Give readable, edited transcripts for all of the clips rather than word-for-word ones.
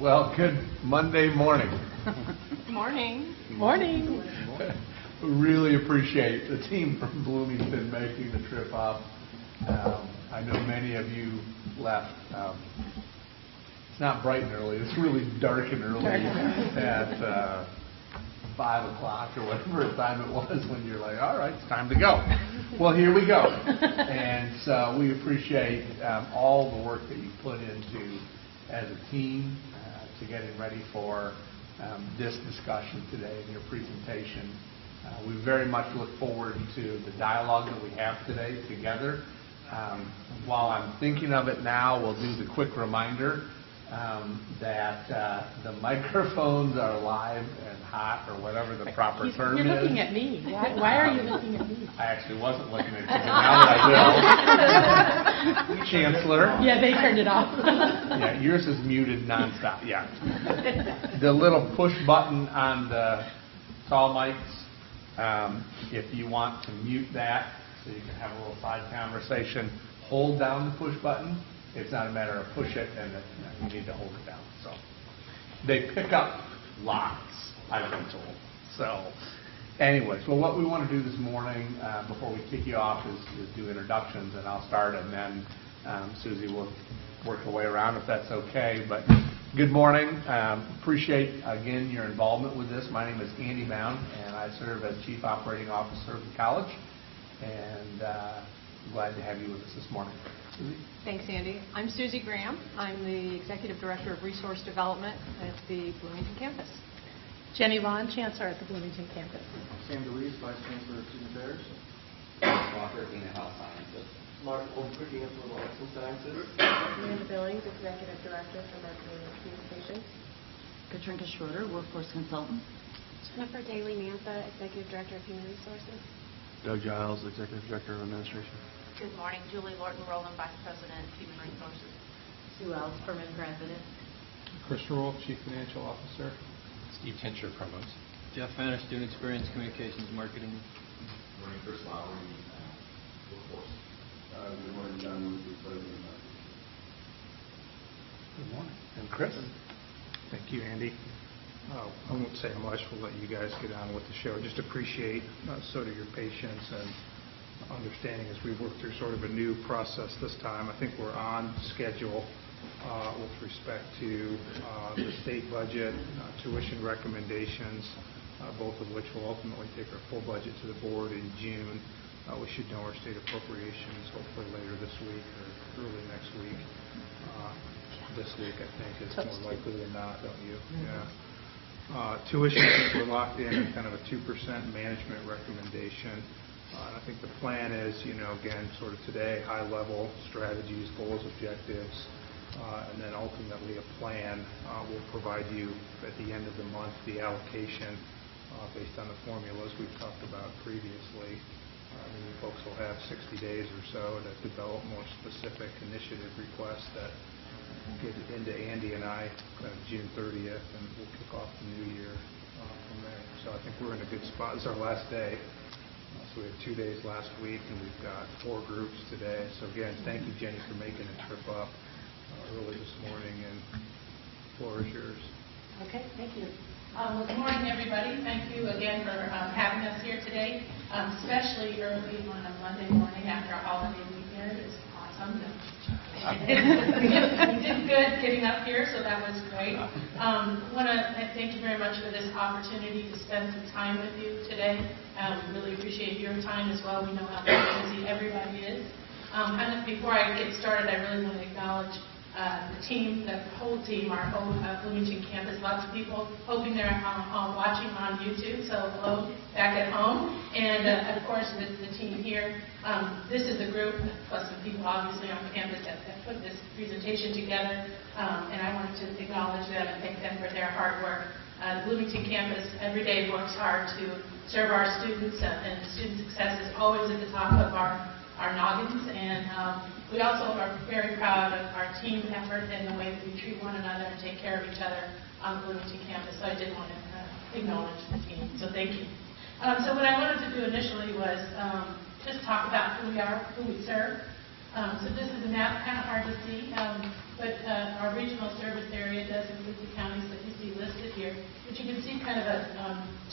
Well, good Monday morning. Morning. Morning. Really appreciate the team from Bloomington making the trip up. I know many of you left. It's not bright and early. It's really dark and early at 5 o'clock or whatever time it was when you're like, all right, it's time to go. Well, here we go. And so we appreciate all the work that you put into as a team to getting ready for this discussion today and your presentation. We very much look forward to the dialogue that we have today together. While I'm thinking of it now, we'll do the quick reminder that the microphones are live and hot, or whatever the proper term is. You're looking at me. Why are you looking at me? I actually wasn't looking at you, but now that I will. Chancellor. Yeah, they turned it off. Yeah, yours is muted nonstop. Yeah. The little push button on the tall mics, if you want to mute that so you can have a little side conversation, hold down the push button. It's not a matter of push it and you need to hold it down. So they pick up lots, I've been told. So anyways, well, what we want to do this morning before we kick you off is do introductions, and I'll start, and then Susie will work her way around if that's okay. But good morning. Appreciate, again, your involvement with this. My name is Andy Mound, and I serve as Chief Operating Officer of the college, and glad to have you with us this morning. Susie? Thanks, Andy. I'm Susie Graham. I'm the Executive Director of Resource Development at the Bloomington campus. Jenny Vaughn, Chancellor at the Bloomington campus. Sam DeLeese, Vice Chancellor of Student Affairs. Walker, Dean of Health Sciences. Mark Oldford, Dean of Political Action Sciences. Amanda Billings, Executive Director for Marketing and Communications. Katrinka Schroeder, Workforce Consultant. Jennifer Daly-Mantha, Executive Director of Human Resources. Doug Giles, Executive Director of Administration. Good morning. Julie Lorton-Roland, Vice President, Human Resources. Sue Ells, Permanent President. Chris Rule, Chief Financial Officer. Steve Tincher, Provost. Jeff Fanner, Student Experience, Communications, Marketing. Good morning, Chris Lowry, Workforce. Good morning, John Wood, President. Good morning. And Chris? Thank you, Andy. I won't say much. We'll let you guys get on with the show. Just appreciate sort of your patience and understanding as we work through sort of a new process this time. I think we're on schedule with respect to the state budget, tuition recommendations, both of which will ultimately take our full budget to the board in June. We should know our state appropriations hopefully later this week or early next week. This week, I think, is more likely than not, don't you? Yeah. Tuition, I think we're locked in kind of a 2% management recommendation. And I think the plan is, again, sort of today, high-level strategies, goals, objectives, and then ultimately a plan will provide you at the end of the month the allocation based on the formulas we've talked about previously. You folks will have 60 days or so to develop more specific initiative requests that get into Andy and I kind of June 30th, and we'll kick off the new year from there. So I think we're in a good spot. This is our last day. So we had 2 days last week, and we've got 4 groups today. So again, thank you, Jenny, for making the trip up early this morning, and the floor is yours. Okay, thank you. Good morning, everybody. Thank you again for having us here today, especially early on a Monday morning after a holiday weekend. It's awesome. We did good getting up here, so that was great. Want to thank you very much for this opportunity to spend some time with you today. Really appreciate your time as well. We know how busy everybody is. And before I get started, I really want to acknowledge the team, the whole team, our whole Bloomington campus. Lots of people hoping they're watching on YouTube, so hello back at home. And of course, with the team here, this is the group, plus the people obviously on campus that put this presentation together. And I wanted to acknowledge them and thank them for their hard work. The Bloomington campus every day works hard to serve our students, and student success is always at the top of our noggins. And we also are very proud of our team effort and the way that we treat one another and take care of each other on the Bloomington campus. So I did want to acknowledge the team. So thank you. So what I wanted to do initially was just talk about who we are, who we serve. So this is a map, kind of hard to see, but our regional service area does include the counties that you see listed here. But you can see kind of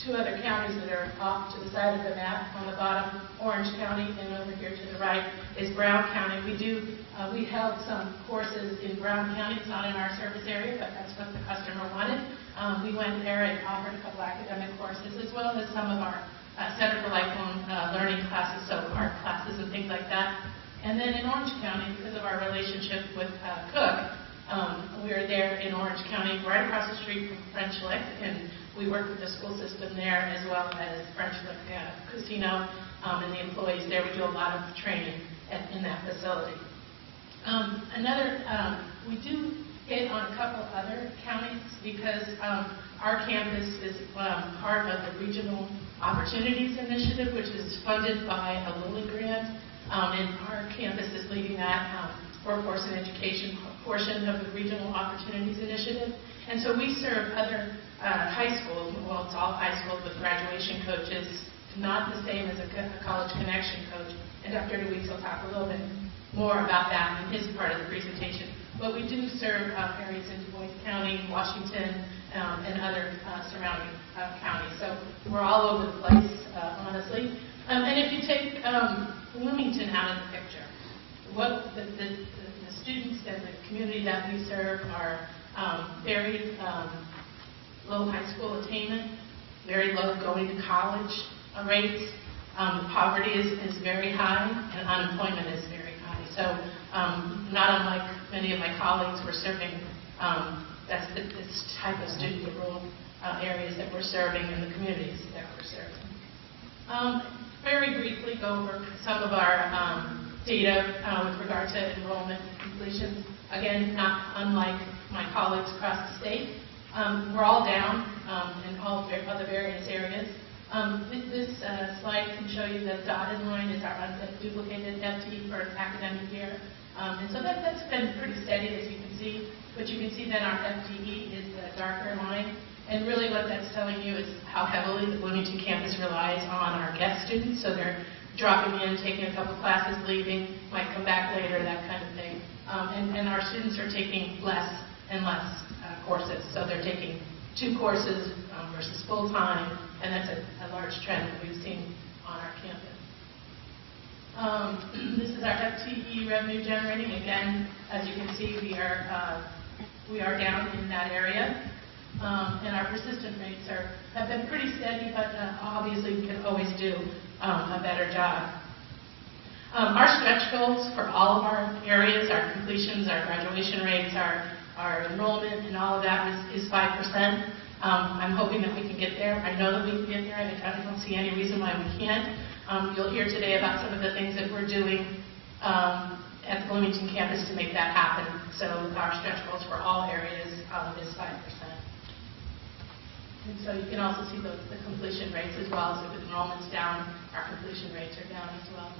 two other counties that are off to the side of the map. On the bottom, Orange County, and over here to the right is Brown County. We held some courses in Brown County. It's not in our service area, but that's what the customer wanted. We went there and offered a couple academic courses, as well as some of our Center for Lifelong Learning classes, so art classes and things like that. And then in Orange County, because of our relationship with Cook, we are there in Orange County, right across the street from French Lick, and we work with the school system there as well as French Lick Casino and the employees there. We do a lot of training in that facility. We do hit on a couple other counties because our campus is part of the Regional Opportunities Initiative, which is funded by a Lilly grant, and our campus is leading that workforce and education portion of the Regional Opportunities Initiative. And so we serve other high schools, well, it's all high schools with graduation coaches, not the same as a college connection coach. And Dr. DeWeeks will talk a little bit more about that in his part of the presentation. But we do serve areas in Du Bois County, Washington, and other surrounding counties. So we're all over the place, honestly. And if you take Bloomington out of the picture, what the students and the community that we serve are very low high school attainment, very low going to college rates. Poverty is very high, and unemployment is very high. So not unlike many of my colleagues, we're serving this type of student in rural areas that we're serving and the communities that we're serving. Very briefly go over some of our data with regard to enrollment completion. Again, not unlike my colleagues across the state. We're all down in all other various areas. This slide can show you the dotted line is our duplicated FTE for academic year. And so that's been pretty steady, as you can see. But you can see that our FTE is the darker line. And really what that's telling you is how heavily the Bloomington campus relies on our guest students. So they're dropping in, taking a couple classes, leaving, might come back later, that kind of thing. And our students are taking less and less courses. So they're taking 2 courses versus full-time, and that's a large trend that we've seen on our campus. This is our FTE revenue generating. Again, as you can see, we are down in that area. And our persistent rates have been pretty steady, but obviously we can always do a better job. Our stretch goals for all of our areas, our completions, our graduation rates, our enrollment, and all of that is 5%. I'm hoping that we can get there. I know that we can get there. I don't see any reason why we can't. You'll hear today about some of the things that we're doing at the Bloomington campus to make that happen. So our stretch goals for all areas is 5%. And so you can also see the completion rates as well. So with enrollments down, our completion rates are down as well.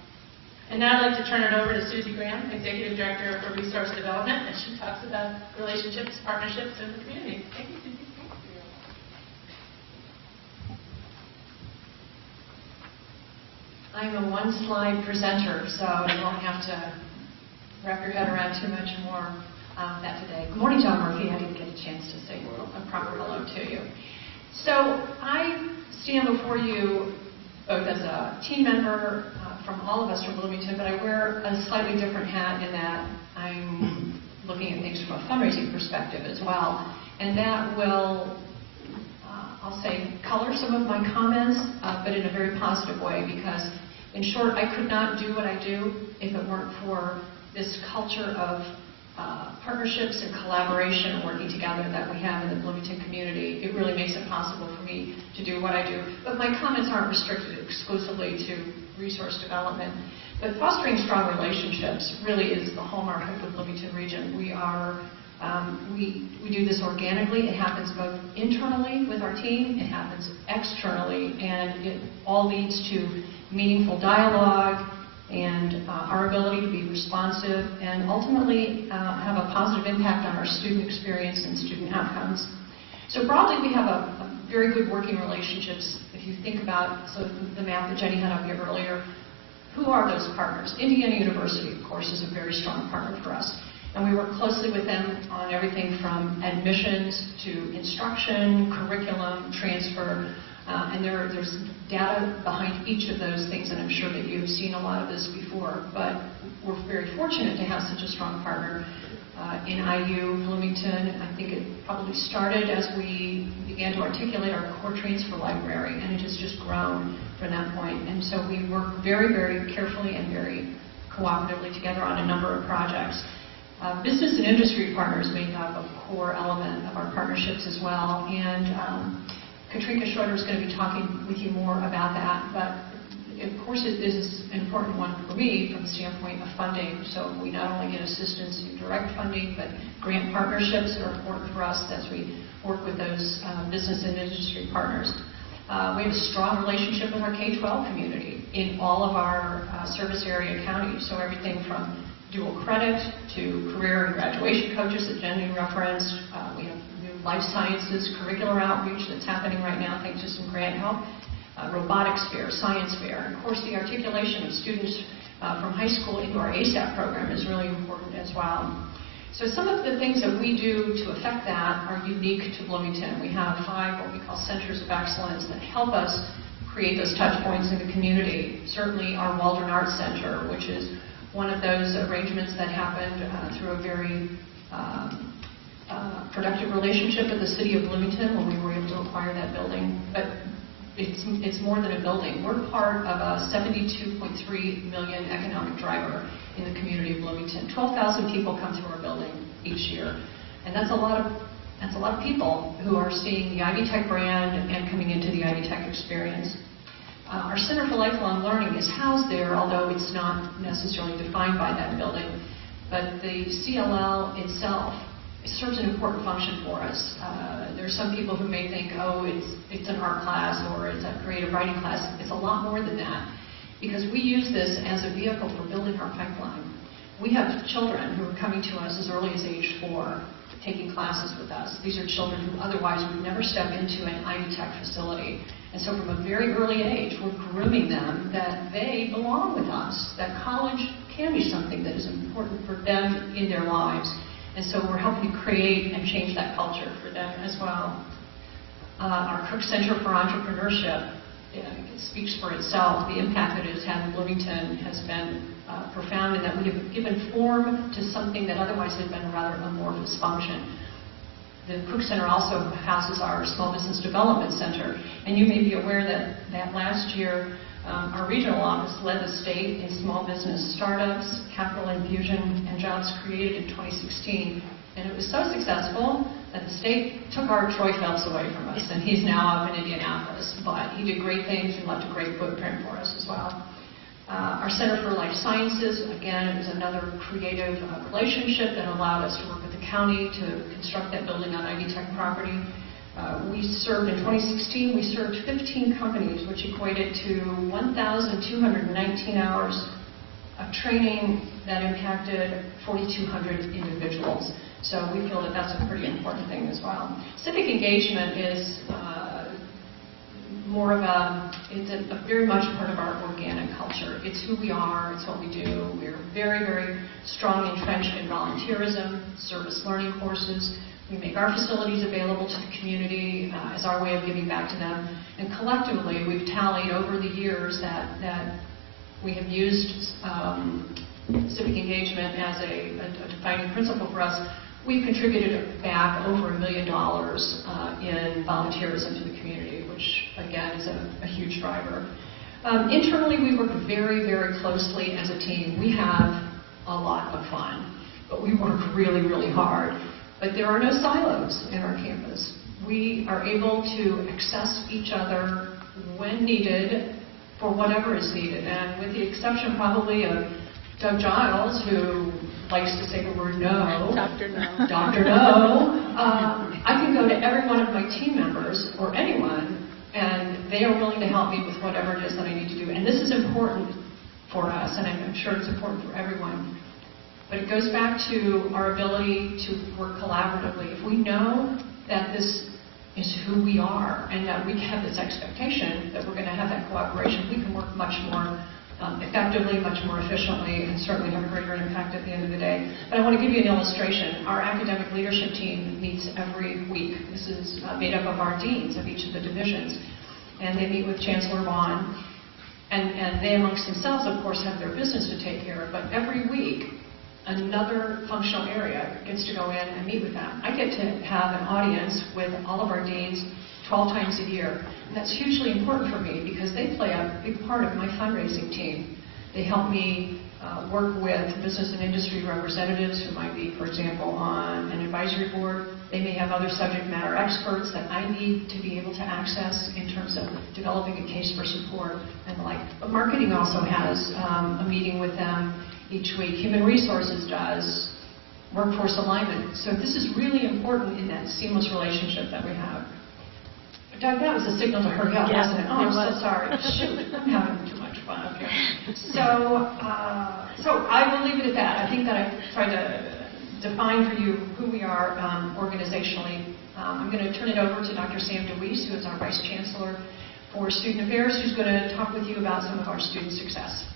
And now I'd like to turn it over to Susie Graham, Executive Director for Resource Development, and she talks about relationships, partnerships, and the community. Thank you, Susie. I'm a one-slide presenter, so you won't have to wrap your head around too much more that today. Good morning, John Murphy. I didn't get a chance to say a proper hello to you. So I stand before you both as a team member from all of us from Bloomington, but I wear a slightly different hat in that I'm looking at things from a fundraising perspective as well. And that will, I'll say, color some of my comments, but in a very positive way, because in short, I could not do what I do if it weren't for this culture of partnerships and collaboration and working together that we have in the Bloomington community. It really makes it possible for me to do what I do. But my comments aren't restricted exclusively to resource development. But fostering strong relationships really is the hallmark of the Bloomington region. We do this organically. It happens both internally with our team. It happens externally. And it all leads to meaningful dialogue and our ability to be responsive and ultimately have a positive impact on our student experience and student outcomes. So broadly, we have a very good working relationships. If you think about the map that Jenny had up here earlier, who are those partners? Indiana University, of course, is a very strong partner for us. And we work closely with them on everything from admissions to instruction, curriculum, transfer, and there's data behind each of those things, and I'm sure that you've seen a lot of this before. But we're very fortunate to have such a strong partner in IU, Bloomington. I think it probably started as we began to articulate our core transfer library, and it has just grown from that point. And so we work very, very carefully and very cooperatively together on a number of projects. Business and industry partners make up a core element of our partnerships as well, and Katrinka Schroeder is going to be talking with you more about that, but of course it is an important one for me from the standpoint of funding. So we not only get assistance in direct funding, but grant partnerships are important for us as we work with those business and industry partners. We have a strong relationship with our K-12 community in all of our service area counties, so everything from dual credit to career and graduation coaches that Jenny referenced. We have new life sciences curricular outreach that's happening right now thanks to some grant help. Robotics fair, science fair, and of course the articulation of students from high school into our ASAP program is really important as well. So some of the things that we do to affect that are unique to Bloomington. We have 5 what we call centers of excellence that help us create those touch points in the community. Certainly our Waldron Arts Center, which is one of those arrangements that happened through a very productive relationship with the city of Bloomington when we were able to acquire that building. But it's more than a building. We're part of a $72.3 million economic driver in the community of Bloomington. 12,000 people come through our building each year, and that's a lot of people who are seeing the Ivy Tech brand and coming into the Ivy Tech experience. Our Center for Lifelong Learning is housed there, although it's not necessarily defined by that building. But the CLL itself serves an important function for us. There are some people who may think, oh, it's an art class or it's a creative writing class. It's a lot more than that, because we use this as a vehicle for building our pipeline. We have children who are coming to us as early as age 4, taking classes with us. These are children who otherwise would never step into an Ivy Tech facility. And so from a very early age, we're grooming them that they belong with us, that college can be something that is important for them in their lives. And so we're helping to create and change that culture for them as well. Our Cook Center for Entrepreneurship, it speaks for itself. The impact that it has had in Bloomington has been profound in that we have given form to something that otherwise had been a rather amorphous function. The Cook Center also houses our Small Business Development Center, and you may be aware that last year our regional office led the state in small business startups, capital infusion, and jobs created in 2016. And it was so successful that the state took our Troy Phelps away from us, and he's now up in Indianapolis. But he did great things and left a great footprint for us as well. Our Center for Life Sciences, again, it was another creative relationship that allowed us to work with the county to construct that building on Ivy Tech property. We served, in 2016, we served 15 companies, which equated to 1,219 hours of training that impacted 4,200 individuals. So we feel that that's a pretty important thing as well. Civic engagement is more of it's a very much part of our organic culture. It's who we are, it's what we do. We're very, very strong entrenched in volunteerism, service learning courses. We make our facilities available to the community as our way of giving back to them. And collectively, we've tallied over the years that we have used civic engagement as a defining principle for us. We've contributed back over $1 million in volunteerism to the community, which again is a huge driver. Internally, we work very, very closely as a team. We have a lot of fun, but we work really, really hard. But there are no silos in our campus. We are able to access each other when needed for whatever is needed. And with the exception probably of Doug Giles, who likes to say the word no. Dr. No. Dr. No. I can go to every one of my team members or anyone, and they are willing to help me with whatever it is that I need to do. And this is important for us, and I'm sure it's important for everyone. But it goes back to our ability to work collaboratively. If we know that this is who we are and that we have this expectation that we're going to have that cooperation, we can work much more effectively effectively, much more efficiently, and certainly have a greater impact at the end of the day. But I want to give you an illustration. Our academic leadership team meets every week. This is made up of our deans of each of the divisions. And they meet with Chancellor Vaughn. And they amongst themselves, of course, have their business to take care of. But every week, another functional area gets to go in and meet with them. I get to have an audience with all of our deans 12 times a year. And that's hugely important for me because they play a big part of my fundraising team. They help me work with business and industry representatives who might be, for example, on an advisory board. They may have other subject matter experts that I need to be able to access in terms of developing a case for support and the like. But marketing also has a meeting with them each week. Human resources does. Workforce alignment. So this is really important in that seamless relationship that we have. Doug, that was a signal to hurry up, wasn't it? Oh, I'm so sorry. Shoot, I'm having too much fun up here. So I will leave it at that. I think that I tried to define for you who we are organizationally. I'm going to turn it over to Dr. Sam DeWeese, who is our Vice Chancellor for Student Affairs, who's going to talk with you about some of our student success.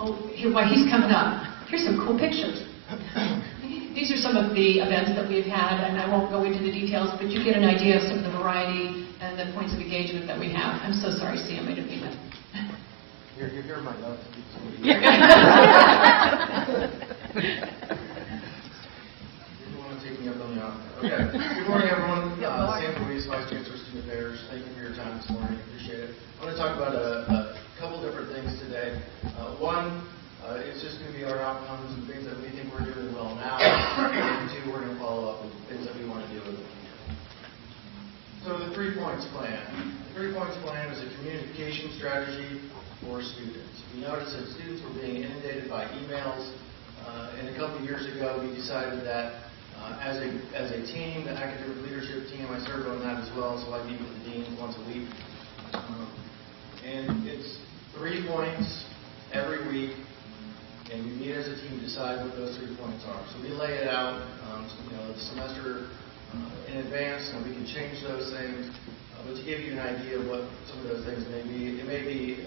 Oh, why he's coming up. Here's some cool pictures. These are some of the events that we've had, and I won't go into the details, but you get an idea of some of the variety and the points of engagement that we have. I'm so sorry, Sam, I didn't mean that. You're my love. You want to take me up on the offer. Okay. Good morning, everyone. Sam DeWeese, Vice Chancellor, Student Affairs. Thank you for your time this morning. Appreciate it. I want to talk about a couple different things today. One, it's just going to be our outcomes and things that we think we're doing well now. And two, we're going to follow up with things that we want to do in the future. So the 3 points plan. The 3 points plan is a communication strategy for students. We noticed that students were being inundated by emails, and a couple of years ago we decided that as a team, the academic leadership team, I serve on that as well, so I meet with the deans once a week. And it's 3 points every week, and we meet as a team to decide what those 3 points are. So we lay it out, the semester in advance, and we can change those things. But to give you an idea of what some of those things may be, it may be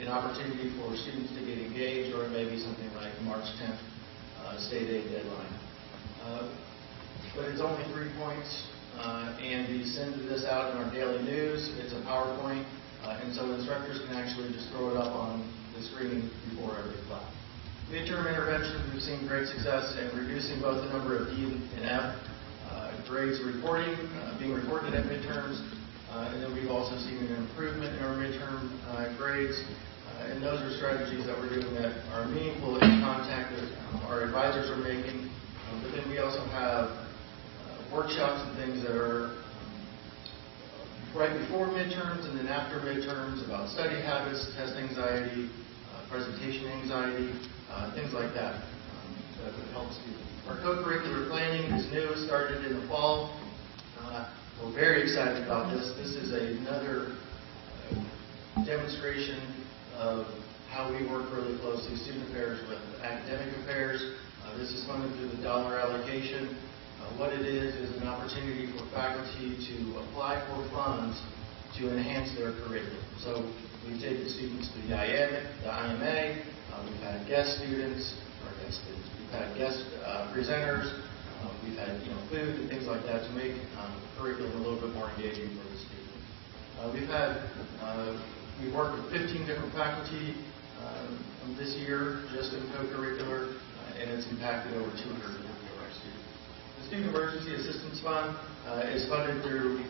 an opportunity for students to get engaged, or it may be something like March 10th state aid deadline. But it's only 3 points, and we send this out in our daily news. It's a PowerPoint, and so instructors can actually just throw it up on the screen before every class. Midterm intervention, we've seen great success in reducing both the number of D and F grades being reported at midterms, and then we've also seen an improvement in our midterm grades, and those are strategies that we're doing that are meaningful in contact that our advisors are making, but then we also have workshops and things that are right before midterms and then after midterms about study habits, test anxiety, presentation anxiety, things like that that would help students. Our co-curricular planning is new. It started in the fall. We're very excited about this. This is another demonstration of how we work really closely, student affairs with academic affairs. This is funded through the dollar allocation. What it is an opportunity for faculty to apply for funds to enhance their curriculum. So we've taken students to the IMA, we've had guest students, we've had guest presenters, we've had food and things like that to make curriculum a little bit more engaging for the students. We've worked with 15 different faculty this year just in co-curricular, and it's impacted over 250 of our students. The Student Emergency Assistance Fund is funded through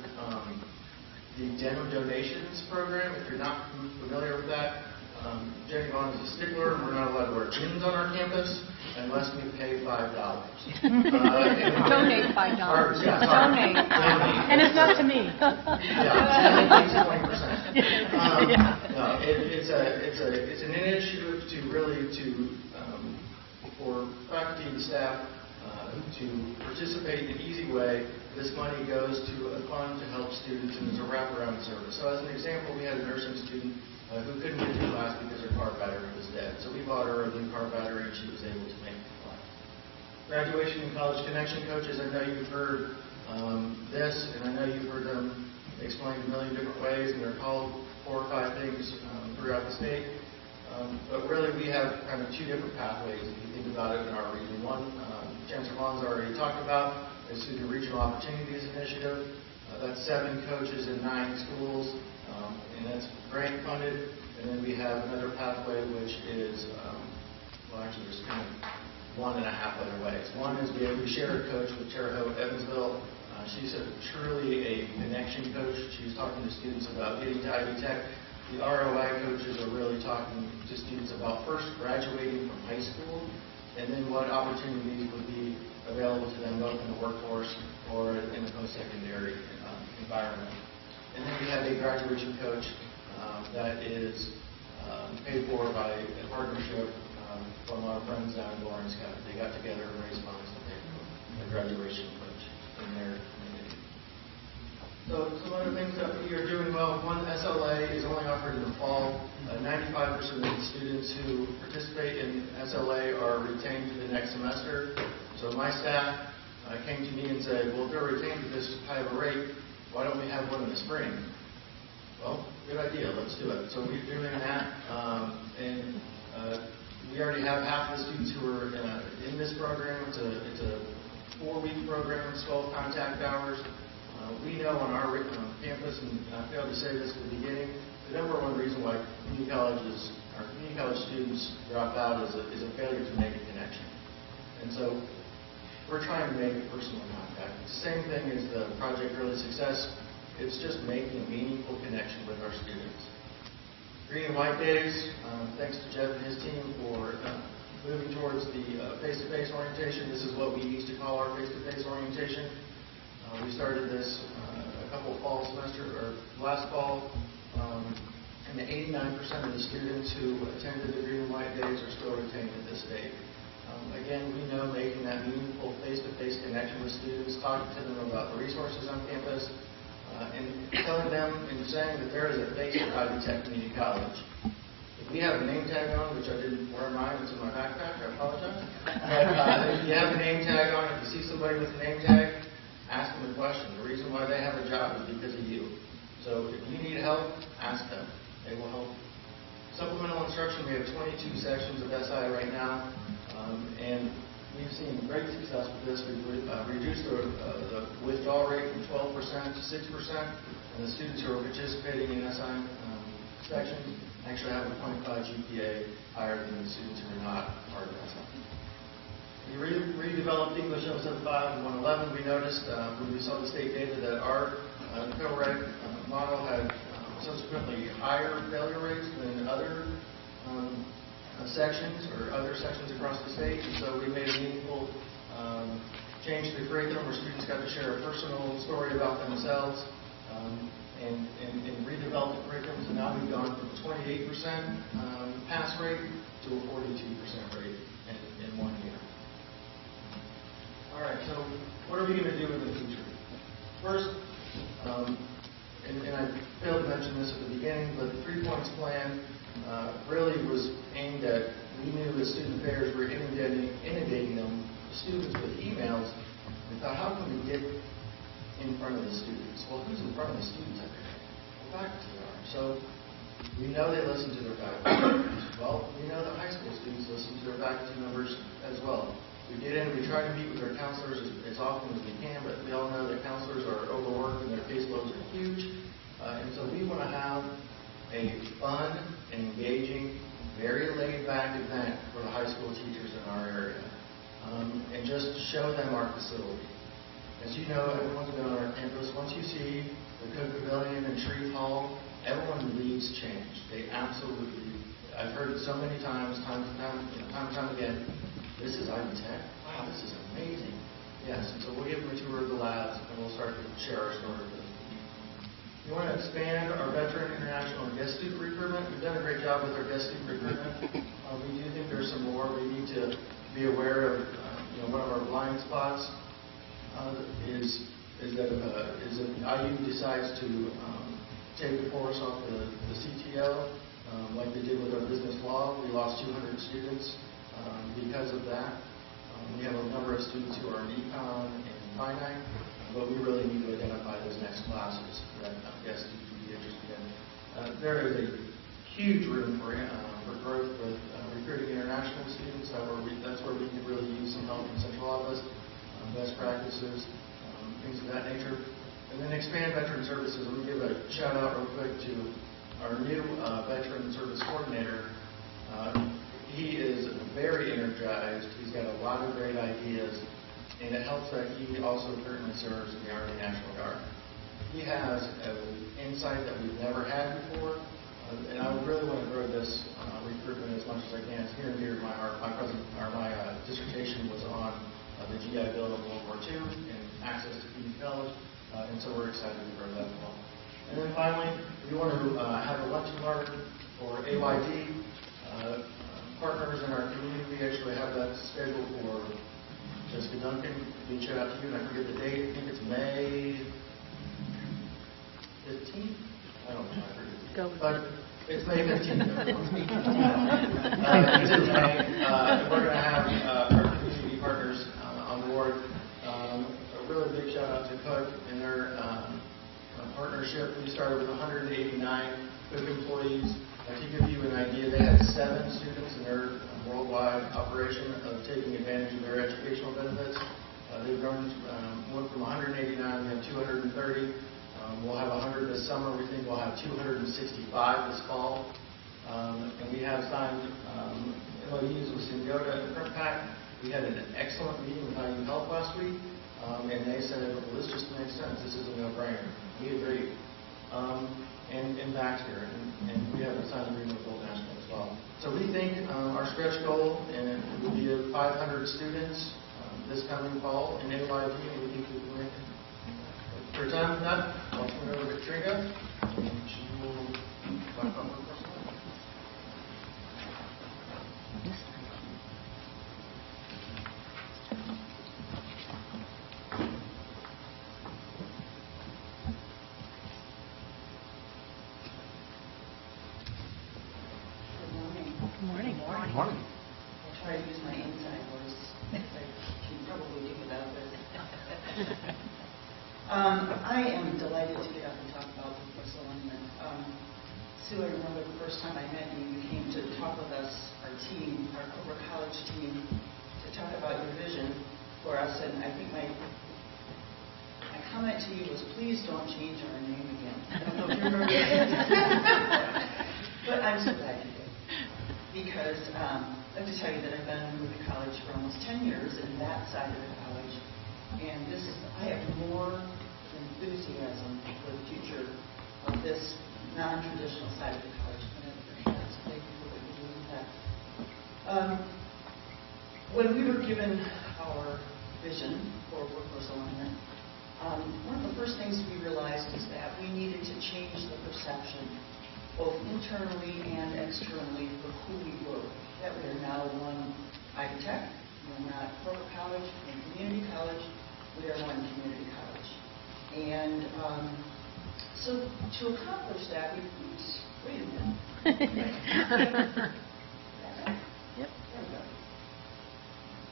the Denim Donations Program. If you're not familiar with that, Jenny Vaughn is a stickler. We're not allowed to wear jeans on our campus unless we pay $5. Donate $5. Donate. And it's not to me. Yeah, it's 20%. No, it's an initiative for faculty and staff to participate in an easy way. This money goes to a fund to help students, and it's a wraparound service. So as an example, we had a nursing student who couldn't get to class because her car battery was dead. So we bought her a new car battery, and she was able to make the class. Graduation and College Connection coaches, I know you've heard this, and I know you've heard them explained a million different ways, and they're called core diversify things throughout the state. But really, we have kind of two different pathways if you think about it in our region. One, Chancellor Vaughn's already talked about, is through the Regional Opportunities Initiative. That's 7 coaches in 9 schools, and that's grant funded. And then we have another pathway, which is, well, actually, there's kind of 1.5 other ways. One is we share a coach with Terre Haute, Evansville. She's truly a connection coach. She's talking to students about getting to Ivy Tech. The ROI coaches are really talking to students about first graduating from high school, and then what opportunities would be available to them both in the workforce or in the post-secondary environment. And then we have a graduation coach that is paid for by a partnership from our friends down in Lawrence County. They got together and raised funds to pay for a graduation coach in their community. So some other things that we are doing well. One, SLA is only offered in the fall. 95% of the students who participate in SLA are retained to the next semester. So my staff came to me and said, well, if they're retained at this high of a rate, why don't we have one in the spring? Well, good idea. Let's do it. So we're doing that. We already have half the students who are in this program. It's a 4-week program, 12 contact hours. We know on our campus, and I failed to say this at the beginning, the number one reason why community college students drop out is a failure to make a connection. And so we're trying to make a personal contact. It's the same thing as the Project Early Success. It's just making a meaningful connection with our students. Green and White Days, thanks to Jeff and his team for moving towards the face-to-face orientation. This is what we used to call our face-to-face orientation. We started this a couple fall semester, or last fall, and 89% of the students who attended the Green and White Days are still retained at this date. Again, we know making that meaningful face-to-face connection with students, talking to them about the resources on campus, and telling them and saying that there is a face at Ivy Tech Community College. If we have a name tag on, which I didn't wear mine, it's in my backpack, I apologize. But if you have a name tag on, if you see somebody with a name tag, ask them a question. The reason why they have a job is because of you. So if you need help, ask them. They will help. Supplemental instruction, we have 22 sections of SI right now, and we've seen great success with this. We've reduced the withdrawal rate from 12% to 6%, and the students who are participating in SI sections actually have a 0.5 GPA higher than the students who are not part of SI. We redeveloped English 075 and 111. We noticed when we saw the state data that our co-rec model had subsequently higher failure rates than other sections or other sections across the state. And so we made a meaningful change to the curriculum where students got to share a personal story about themselves and redevelop the curriculum. So now we've gone from 28% pass rate to a 42% rate in 1 year. All right, so what are we going to do in the future? First, and I failed to mention this at the beginning, but the 3 points plan really was aimed at, we knew the student affairs were inundating them, the students with emails. We thought, how can we get in front of the students? Well, who's in front of the students every day? Well, faculty are. So we know they listen to their faculty members. Well, we know that high school students listen to their faculty members as well. We get in, we try to meet with our counselors as often as we can, but we all know that counselors are overworked and their caseloads are huge. And so we want to have a fun and engaging, very laid-back event for the high school teachers in our area, and just show them our facility. As you know, everyone's been on our campus. Once you see the Cook Pavilion and Tree Hall, everyone leaves changed. They absolutely, I've heard it so many times, time and time again, this is Ivy Tech. Wow, this is amazing. Yes, and so we'll give them a tour of the labs, and we'll start to share our story with them. We want to expand our veteran, international, and guest student recruitment. We've done a great job with our guest student recruitment. We do think there's some more. We need to be aware of, one of our blind spots is that if IU decides to take the course off the CTO, like they did with our business law. We lost 200 students because of that. We have a number of students who are in econ and finite, but we really need to identify those next classes that guests would be interested in. There is a huge room for growth with recruiting international students. That's where we can really use some help from central office, best practices, things of that nature. And then expand veteran services. Let me give a shout out real quick to our new veteran service coordinator. He is very energized. He's got a lot of great ideas, and it helps that he also currently serves in the Army National Guard. He has an insight that we've never had before, and I really want to grow this recruitment as much as I can. It's near and dear to my heart. My dissertation was on the GI Bill of World War II and access to community college, and so we're excited to grow that as well. And then finally, we want to have a luncheon party for AYD partners in our community. We actually have that scheduled for Jessica Duncan. Big shout out to you, and I forget the date. I think it's May 15th? I don't know. I forget. But it's May 15th. It's in May. We're going to have our community partners on board. A really big shout out to Cook and their partnership. We started with 189 Cook employees. To give you an idea, they had 7 students in their worldwide operation of taking advantage of their educational benefits. They've grown went from 189, we have 230. We'll have 100 this summer. We think we'll have 265 this fall. And we have signed MOUs with Symbioda and PrintPack. We had an excellent meeting with IU Health last week, and they said, well, this just makes sense. This is a no-brainer. We agree. And Baxter, and we have a signed agreement with Old National as well. So we think our stretch goal, and it will be 500 students this coming fall in AYD, and we think we can make it. For time with that, I'll turn it over to Tringa, and she will talk about workforce development. Morning. Good morning. I'll try to use my inside voice. I can probably do without this. I am delighted to get up and talk about workforce alignment. Sue, I remember the first time I met you, you came to talk with us, our team, our corporate college team, to talk about your vision for us. And I think my comment to you was, please don't change our name again. I don't know if you remember that. But I'm so glad you did. Because I'd like to tell you that I've been with the college for almost 10 years in that side of the college, and I have more enthusiasm for the future of this non-traditional side of the college than I've ever had. So thank you for what you're doing with that. When we were given our vision for workforce alignment, one of the first things we realized is that we needed to change the perception both internally and externally for who we were. That we are now one Ivy Tech, we're not corporate college, we're community college, we are one community college. And so to accomplish that, wait a minute. Yep. There we go.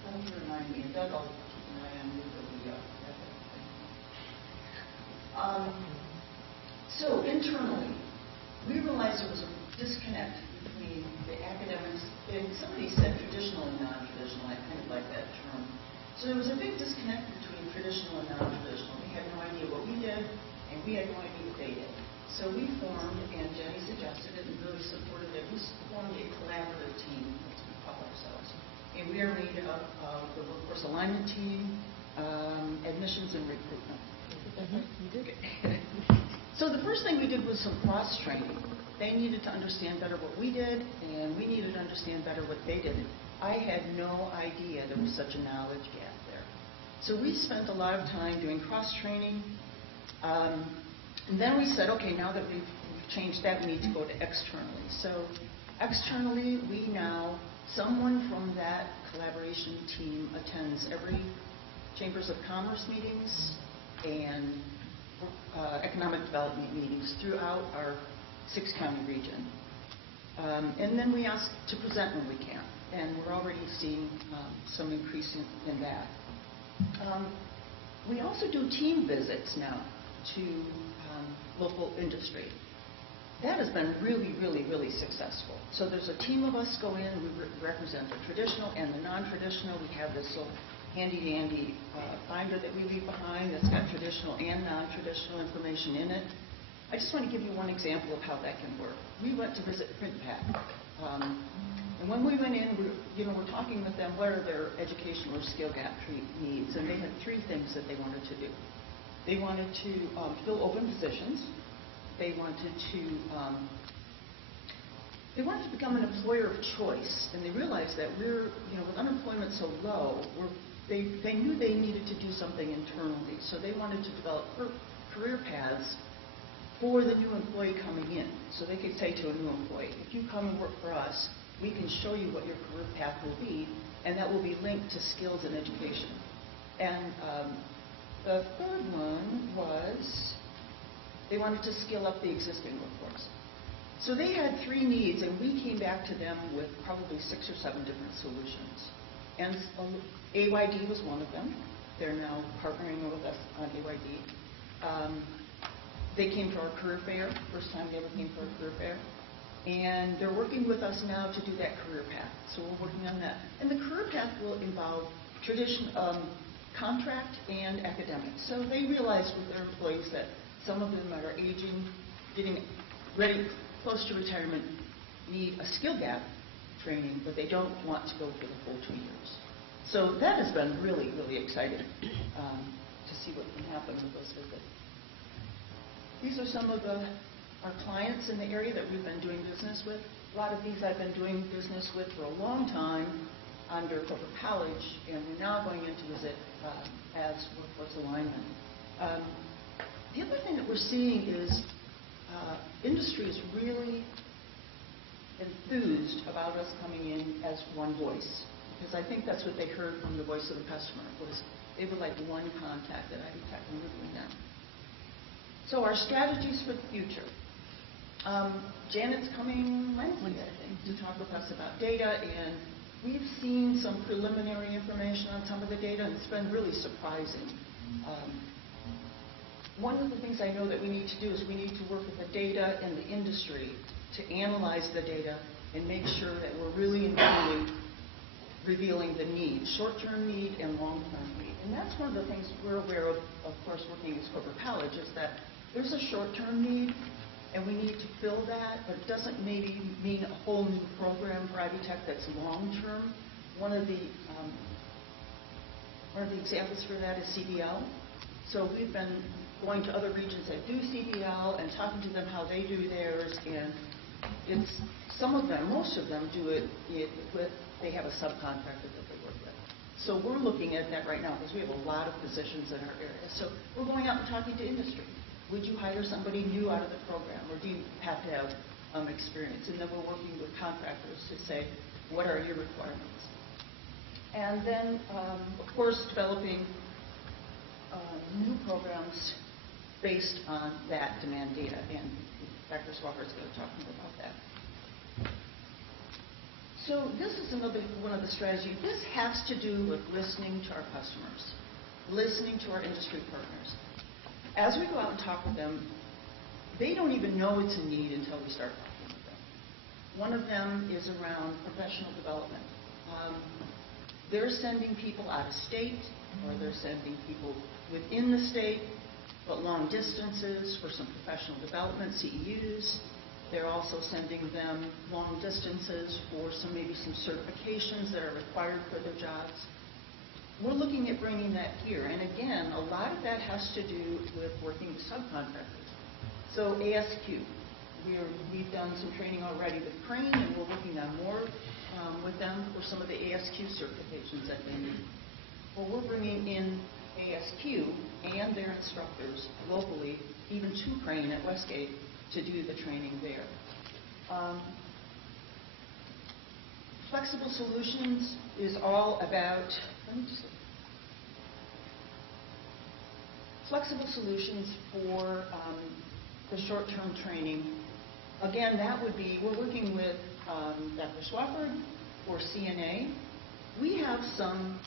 Don't you remind me, and Doug, I'll keep an eye on you for the So internally, we realized there was a disconnect between the academics, and somebody said traditional and non-traditional. I kind of like that term. So there was a big disconnect between traditional and non-traditional. We had no idea what we did, and we had no idea what they did. So we formed, and Jenny suggested it and really supported it, we formed a collaborative team, as we call ourselves. And we are made up of the workforce alignment team, admissions and recruitment. You did. So the first thing we did was some cross-training. They needed to understand better what we did, and we needed to understand better what they did. I had no idea there was such a knowledge gap there. So we spent a lot of time doing cross-training. And then we said, okay, now that we've changed that, we need to go to externally. So externally, someone from that collaboration team attends every Chambers of Commerce meetings and economic development meetings throughout our 6-county region. And then we ask to present when we can, and we're already seeing some increase in that. We also do team visits now to local industry. that has been really, really, really successful. So there's a team of us go in, we represent the traditional and the non-traditional. We have this little handy-dandy binder that we leave behind that's got traditional and non-traditional information in it. I just want to give you one example of how that can work. We went to visit PrintPack. And when we went in, we're talking with them, what are their educational or skill gap needs? And they had 3 things that they wanted to do. They wanted to fill open positions. They wanted to become an employer of choice. And they realized that with unemployment so low, they knew they needed to do something internally. So they wanted to develop career paths for the new employee coming in. So they could say to a new employee, if you come and work for us, we can show you what your career path will be, and that will be linked to skills and education. And the third one was they wanted to skill up the existing workforce. So they had 3 needs, and we came back to them with probably 6 or 7 different solutions. And AYD was one of them. They're now partnering with us on AYD. They came to our career fair, first time they ever came to our career fair. And they're working with us now to do that career path. So we're working on that. And the career path will involve contract and academic. So they realize with their employees that some of them are aging, getting ready, close to retirement, need a skill gap training, but they don't want to go for the full 2 years. So that has been really, really exciting to see what can happen with those visits. These are some of our clients in the area that we've been doing business with. A lot of these I've been doing business with for a long time under corporate college, and we're now going in to visit as workforce alignment. The other thing that we're seeing is industry is really enthused about us coming in as one voice, because I think that's what they heard from the voice of the customer, was they would like one contact at IDTech, and we're doing that. So our strategies for the future. Janet's coming Wednesday, I think, to talk with us about data, and we've seen some preliminary information on some of the data, and it's been really surprising. One of the things I know that we need to do is we need to work with the data and the industry to analyze the data and make sure that we're really and truly revealing the need, short-term need and long-term need. And that's one of the things we're aware of course, working as corporate college, is that there's a short-term need, and we need to fill that, but it doesn't maybe mean a whole new program for IDTech that's long-term. One of the examples for that is CDL. So we've been going to other regions that do CDL and talking to them how they do theirs, and it's some of them, most of them do it with, they have a subcontractor that they work with. So we're looking at that right now because we have a lot of positions in our area. So we're going out and talking to industry. Would you hire somebody new out of the program, or do you have to have experience? And then we're working with contractors to say, what are your requirements? And then, of course, developing new programs based on that demand data, and Dr. Swaffer is going to talk more about that. So this is another one of the strategies. This has to do with listening to our customers, listening to our industry partners. As we go out and talk with them, they don't even know it's a need until we start talking with them. One of them is around professional development. They're sending people out of state, or they're sending people within the state, but long distances for some professional development, CEUs. They're also sending them long distances for maybe some certifications that are required for their jobs. We're looking at bringing that here. And again, a lot of that has to do with working with subcontractors. So ASQ, we've done some training already with Crane, and we're working on more with them for some of the ASQ certifications that they need. Well, we're bringing in ASQ and their instructors locally, even to Crane at Westgate, to do the training there. Flexible solutions is all about, flexible solutions for the short-term training. Again, that would be, we're working with Dr. Swafford for CNA. We have some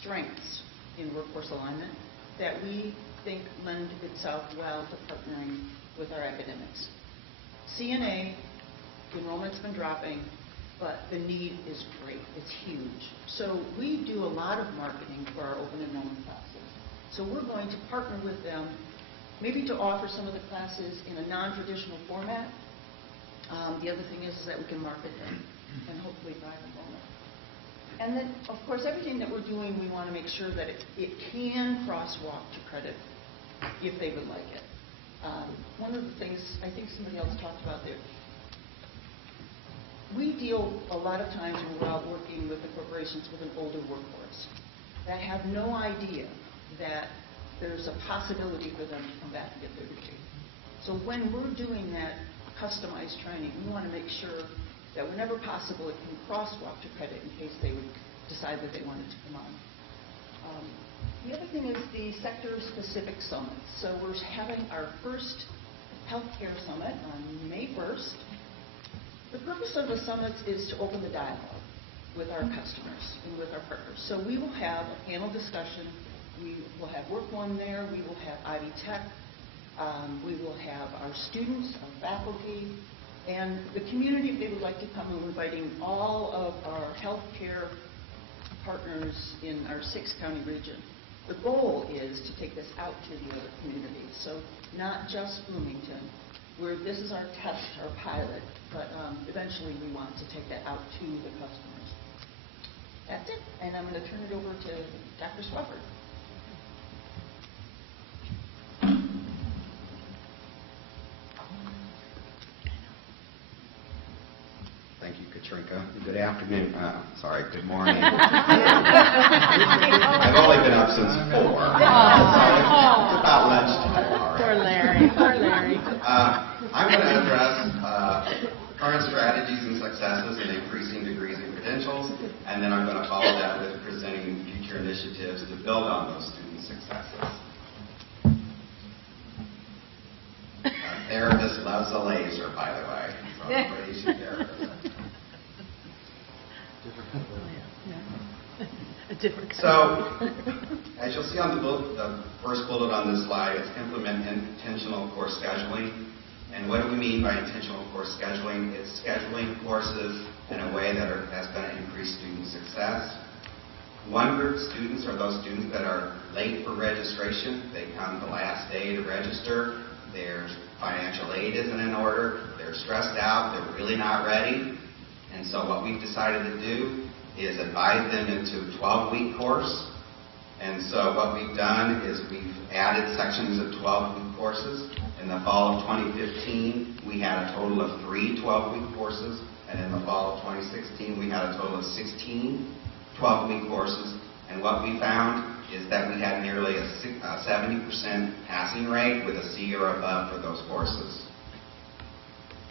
strengths in workforce alignment that we think lend itself well to partnering with our academics. CNA, enrollment's been dropping, but the need is great. It's huge. So we do a lot of marketing for our open enrollment classes. So we're going to partner with them, maybe to offer some of the classes in a non-traditional format. The other thing is that we can market them and hopefully drive enrollment. And then, of course, everything that we're doing, we want to make sure that it can crosswalk to credit if they would like it. One of the things I think somebody else talked about there, we deal a lot of times when we're out working with the corporations with an older workforce that have no idea that there's a possibility for them to come back and get their degree. So when we're doing that customized training, we want to make sure that whenever possible it can crosswalk to credit in case they would decide that they wanted to come on. The other thing is the sector-specific summits. So we're having our first healthcare summit on May 1st. The purpose of the summits is to open the dialogue with our customers and with our partners. So we will have a panel discussion. We will have Work One there. We will have Ivy Tech. We will have our students, our faculty, and the community, if they would like to come. We're inviting all of our healthcare partners in our 6-county region. The goal is to take this out to the other communities. So not just Bloomington, where this is our test, our pilot, but eventually we want to take that out to the customers. That's it, and I'm going to turn it over to Dr. Swafford. Thank you, Katrinka. Good afternoon. Good morning. I've only been up since 4. So it's about lunchtime already. Poor Larry. Poor Larry. I'm going to address current strategies and successes in increasing degrees and credentials, and then I'm going to follow that with presenting future initiatives to build on those student successes. Therapist loves a laser, by the way. So everybody's a therapist. So, as you'll see on the first bullet on this slide, it's implement intentional course scheduling. And what do we mean by intentional course scheduling? It's scheduling courses in a way that that's going to increase student success. One group of students are those students that are late for registration. They come the last day to register. Their financial aid isn't in order. They're stressed out. They're really not ready. And so what we've decided to do is advise them into a 12-week course. And so what we've done is we've added sections of 12-week courses. In the fall of 2015, we had a total of 3 12-week courses. And in the fall of 2016, we had a total of 16 12-week courses. And what we found is that we had nearly a 70% passing rate with a C or above for those courses.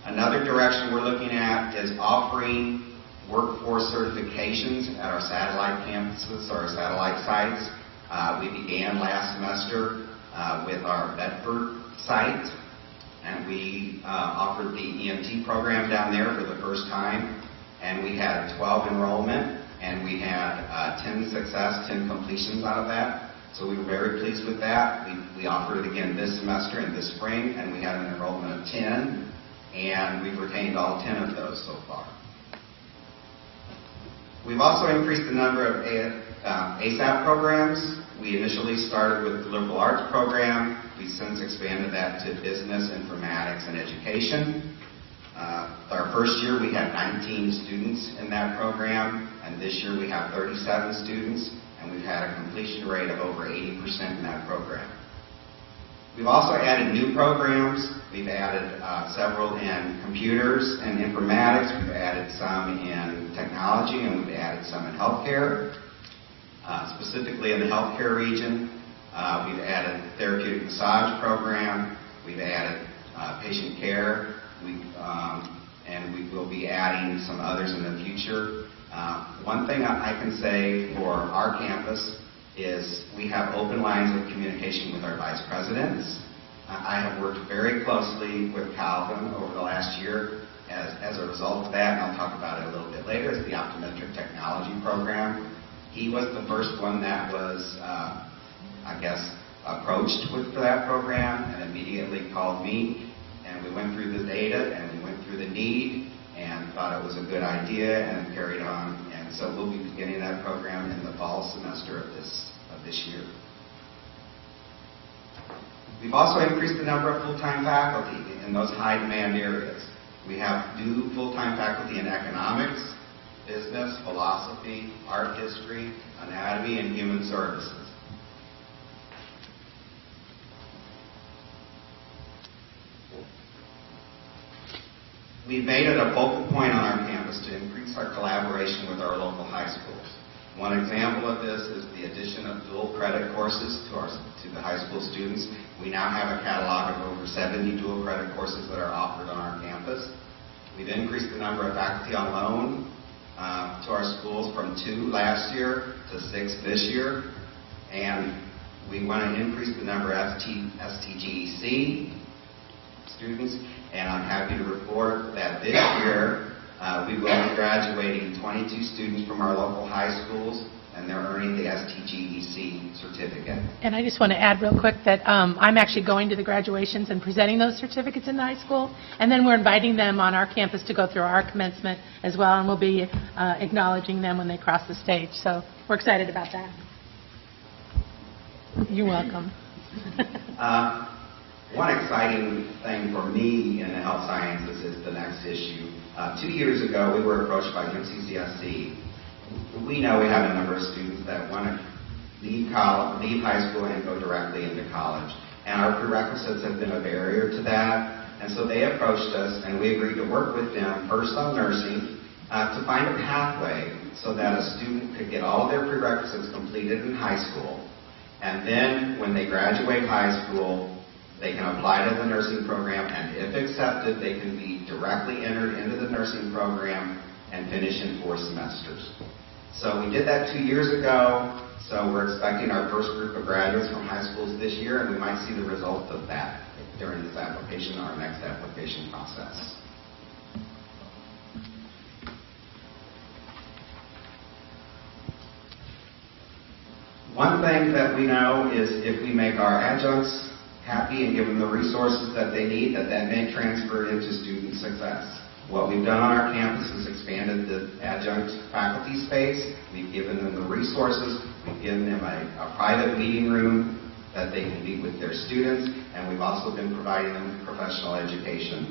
Another direction we're looking at is offering workforce certifications at our satellite campuses or our satellite sites. We began last semester with our Bedford site, and we offered the EMT program down there for the first time, and we had 12 enrollment, and we had 10 success, 10 completions out of that. So we were very pleased with that. We offered it again this semester and this spring, and we had an enrollment of 10, and we've retained all 10 of those so far. We've also increased the number of ASAP programs. We initially started with the liberal arts program. We've since expanded that to business, informatics, and education. Our first year we had 19 students in that program, and this year we have 37 students, and we've had a completion rate of over 80% in that program. We've also added new programs. We've added several in computers and informatics. We've added some in technology, and we've added some in healthcare. Specifically in the healthcare region, we've added therapeutic massage program. We've added patient care. And we will be adding some others in the future. One thing I can say for our campus is we have open lines of communication with our vice presidents. I have worked very closely with Calvin over the last year as a result of that, and I'll talk about it a little bit later, is the optometric technology program. He was the first one that was, approached for that program and immediately called me, and we went through the data and understood the need and thought it was a good idea and carried on. And so we'll be beginning that program in the fall semester of this year. We've also increased the number of full-time faculty in those high-demand areas. We have new full-time faculty in economics, business, philosophy, art history, anatomy, and human services. We've made it a focal point on our campus to increase our collaboration with our local high schools. One example of this is the addition of dual credit courses to the high school students. We now have a catalog of over 70 dual credit courses that are offered on our campus. We've increased the number of faculty on loan to our schools from 2 last year to 6 this year. And we want to increase the number of STGEC students. And I'm happy to report that this year we will be graduating 22 students from our local high schools, and they're earning the STGEC certificate. And I just want to add real quick that I'm actually going to the graduations and presenting those certificates in the high school, and then we're inviting them on our campus to go through our commencement as well, and we'll be acknowledging them when they cross the stage. So we're excited about that. You're welcome. One exciting thing for me in the health sciences is the next issue. 2 years ago, we were approached by MCCSC. We know we have a number of students that want to leave high school and go directly into college. And our prerequisites have been a barrier to that. And so they approached us, and we agreed to work with them, first on nursing, to find a pathway so that a student could get all of their prerequisites completed in high school. And then when they graduate high school, they can apply to the nursing program, and if accepted, they can be directly entered into the nursing program and finish in 4 semesters. So we did that 2 years ago, so we're expecting our first group of graduates from high schools this year, and we might see the result of that during this application, our next application process. One thing that we know is if we make our adjuncts happy and give them the resources that they need, that may transfer into student success. What we've done on our campus is expanded the adjunct faculty space. We've given them the resources. We've given them a private meeting room that they can meet with their students, and we've also been providing them professional education.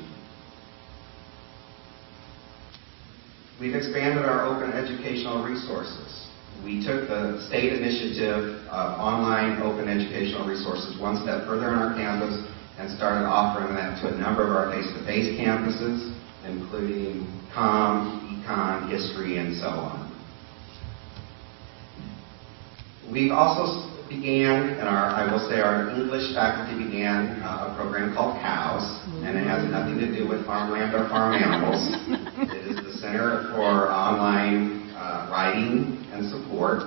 We've expanded our open educational resources. We took the state initiative of online open educational resources one step further on our campus and started offering that to a number of our face-to-face campuses, including comm, econ, history, and so on. We've also began, and I will say our English faculty began a program called COWS, and it has nothing to do with farmland or farm animals. It is the Center for Online Writing and Support.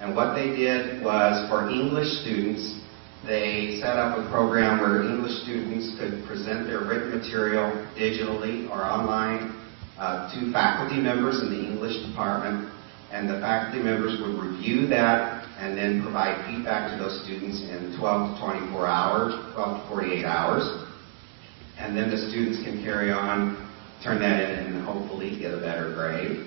And what they did was, for English students, they set up a program where English students could present their written material digitally or online to faculty members in the English department, and the faculty members would review that and then provide feedback to those students in 12 to 24 hours, 12 to 48 hours. And then the students can carry on, turn that in, and hopefully get a better grade.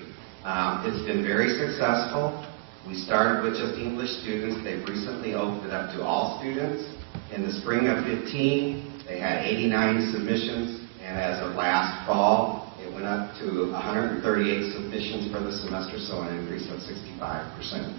It's been very successful. We started with just English students. They've recently opened it up to all students. In the spring of 15, they had 89 submissions, and as of last fall, it went up to 138 submissions for the semester, so an increase of 65%.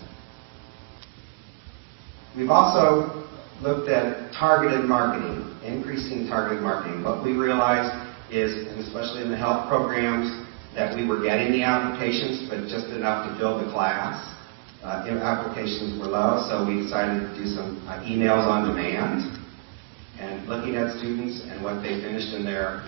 We've also looked at targeted marketing, increasing targeted marketing. What we realized is, and especially in the health programs, that we were getting the applications, but just enough to fill the class. Applications were low, so we decided to do some emails on demand, and looking at students and what they finished in their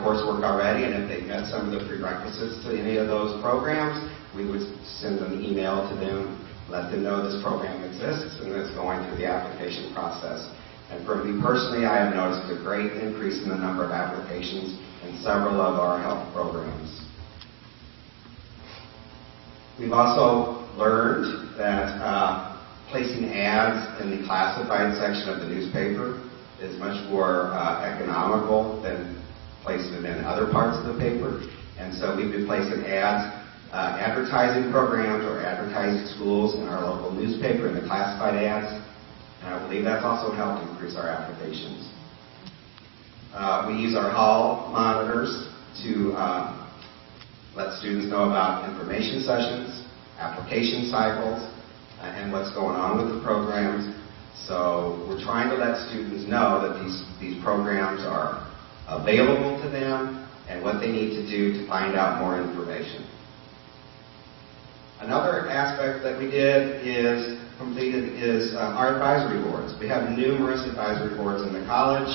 coursework already, and if they met some of the prerequisites to any of those programs, we would send an email to them, let them know this program exists and it's going through the application process. And for me personally, I have noticed a great increase in the number of applications in several of our health programs. We've also learned that placing ads in the classified section of the newspaper is much more economical than placed it in other parts of the paper. And so we've been placing ads, advertising programs or advertising schools in our local newspaper in the classified ads. And I believe that's also helped increase our applications. We use our hall monitors to let students know about information sessions, application cycles, and what's going on with the programs. So we're trying to let students know that these programs are available to them and what they need to do to find out more information. Another aspect that we did is our advisory boards. We have numerous advisory boards in the college.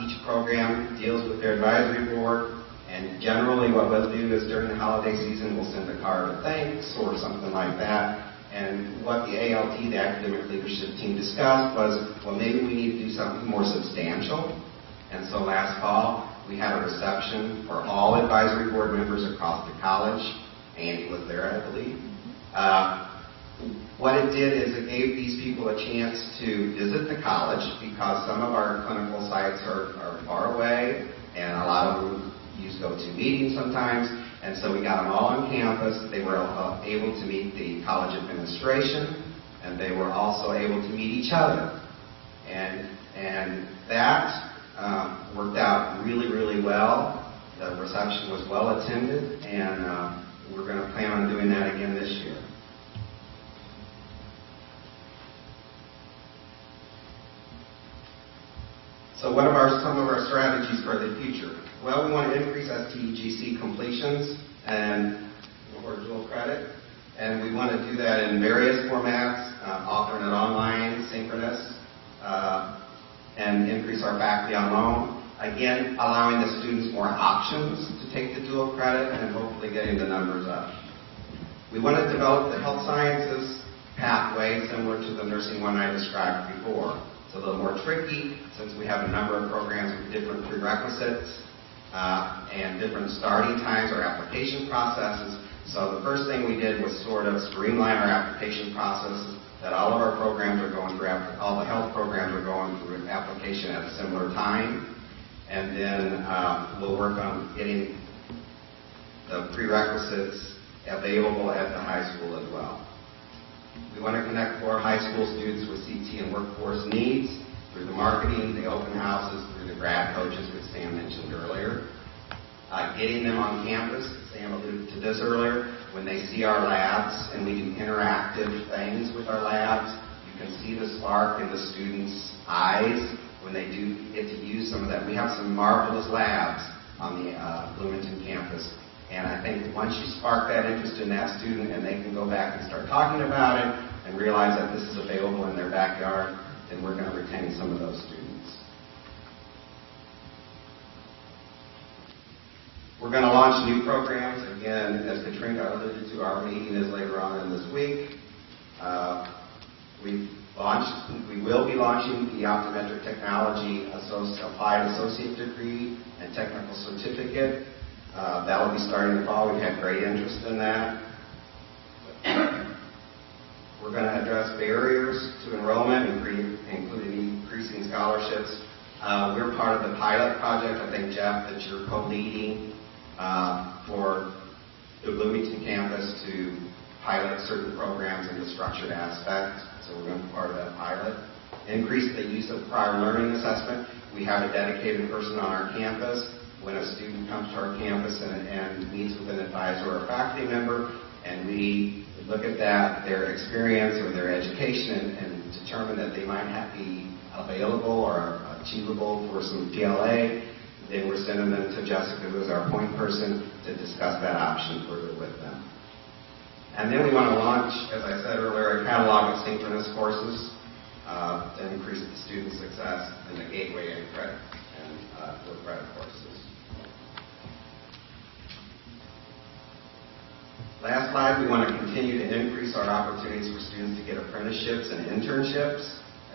Each program deals with their advisory board, and generally what we'll do is during the holiday season we'll send a card of thanks or something like that. And what the ALT, the academic leadership team, discussed was, well, maybe we need to do something more substantial. And so last fall we had a reception for all advisory board members across the college. Andy was there, I believe. What it did is it gave these people a chance to visit the college, because some of our clinical sites are far away, and a lot of them use go-to meetings sometimes. And so we got them all on campus. They were able to meet the college administration, and they were also able to meet each other. And that worked out really, really well. The reception was well attended, and we're going to plan on doing that again this year. So what are some of our strategies for the future? Well, we want to increase STGC completions or dual credit, and we want to do that in various formats, offering it online, synchronous, and increase our faculty on loan. Again, allowing the students more options to take the dual credit and hopefully getting the numbers up. We want to develop the health sciences pathway similar to the nursing one I described before. It's a little more tricky since we have a number of programs with different prerequisites and different starting times or application processes. So the first thing we did was sort of streamline our application processes, that all of our programs are going through, all the health programs are going through application at a similar time. And then we'll work on getting the prerequisites available at the high school as well. We want to connect more high school students with CT and workforce needs through the marketing, the open houses, through the grad coaches, which Sam mentioned earlier. Getting them on campus, Sam alluded to this earlier, when they see our labs and we do interactive things with our labs, you can see the spark in the students' eyes when they do get to use some of that. We have some marvelous labs on the Bloomington campus. And I think once you spark that interest in that student and they can go back and start talking about it and realize that this is available in their backyard, then we're going to retain some of those students. We're going to launch new programs. Again, as Katrina alluded to, our meeting is later on in this week. We will be launching the Optometric Technology Applied Associate Degree and Technical Certificate. That will be starting in the fall. We've had great interest in that. We're going to address barriers to enrollment, including increasing scholarships. We're part of the pilot project, I think, Jeff, that you're co-leading for the Bloomington campus to pilot certain programs in the structured aspect. So we're going to be part of that pilot. Increase the use of prior learning assessment. We have a dedicated person on our campus. When a student comes to our campus and meets with an advisor or a faculty member, and we look at their experience or their education and determine that they might not be available or achievable for some PLA, then we're sending them to Jessica, who is our point person, to discuss that option further with them. And then we want to launch, as I said earlier, a catalog of synchronous courses to increase the student success in the gateway and credit and for credit courses. Last slide, we want to continue to increase our opportunities for students to get apprenticeships and internships.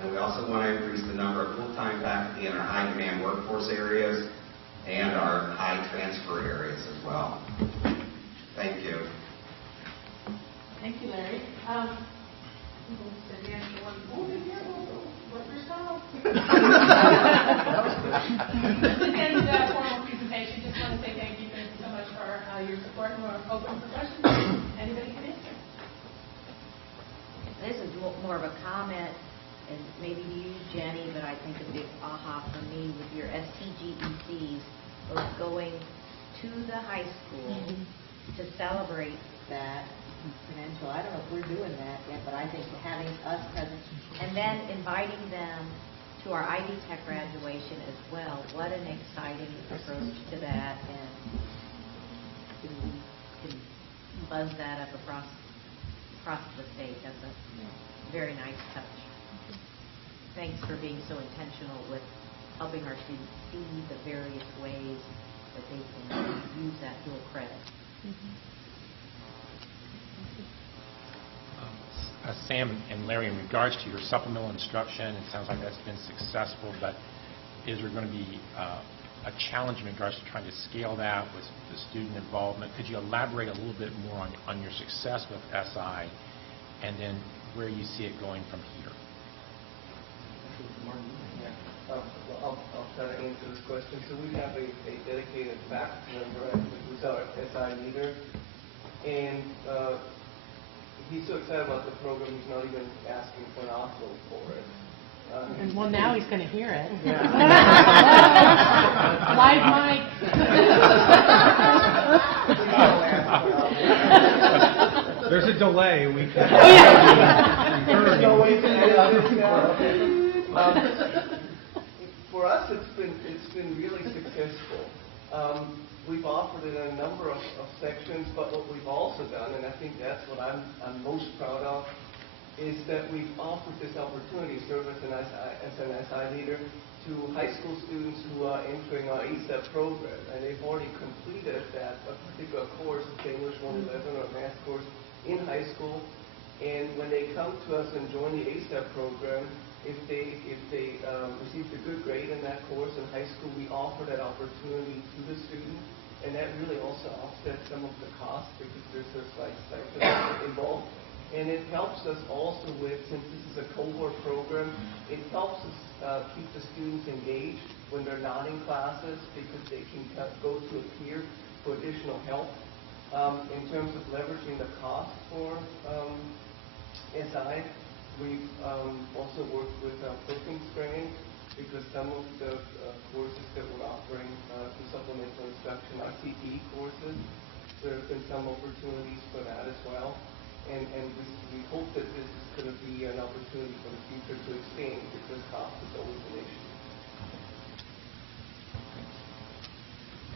And we also want to increase the number of full-time faculty in our high-demand workforce areas and our high transfer areas as well. Thank you. Thank you, Larry. This ends that formal open for questions. Anybody can answer. This is more of a comment, and maybe to you, Jenny, but I think a big aha for me with your STGECs, both going to the high school to celebrate that credential. I don't know if we're doing that yet, but I think having us present, and then inviting them to our Ivy Tech graduation as well. What an exciting approach to that, and can buzz that up across the state. That's a very nice touch. Thanks for being so intentional with helping our students see the various ways that they can use that dual credit. Sam and Larry, in regards to your supplemental instruction, it sounds like that's been successful, but is there going to be a challenge in regards to trying to scale that with the student involvement? Could you elaborate a little bit more on your success with SI and then where you see it going from here? I'll try to answer this question. So we have a dedicated faculty member who's our SI leader, and he's so excited about the program, he's not even asking for an envelope for it. And well, now he's going to hear it. Yeah. Live mic. There's a delay. We can. There's no way to edit this now. For us, it's been really successful. We've offered it in a number of sections, but what we've also done, and I think that's what I'm most proud of, is that we've offered this opportunity to serve as an SI leader to high school students who are entering our ASAP program, and they've already completed a particular course, the English 111 or math course, in high school. And when they come to us and join the ASAP program, if they received a good grade in that course in high school, we offer that opportunity to the student, and that really also offsets some of the costs because there's a slight stipend involved. And it helps us also with, since this is a cohort program, it helps us keep the students engaged when they're not in classes because they can go to a peer for additional help. In terms of leveraging the cost for SI, we've also worked with Brookings Grant because some of the courses that we're offering through supplemental instruction are CPE courses. There have been some opportunities for that as well. And we hope that this is going to be an opportunity for the future to expand because cost is always an issue.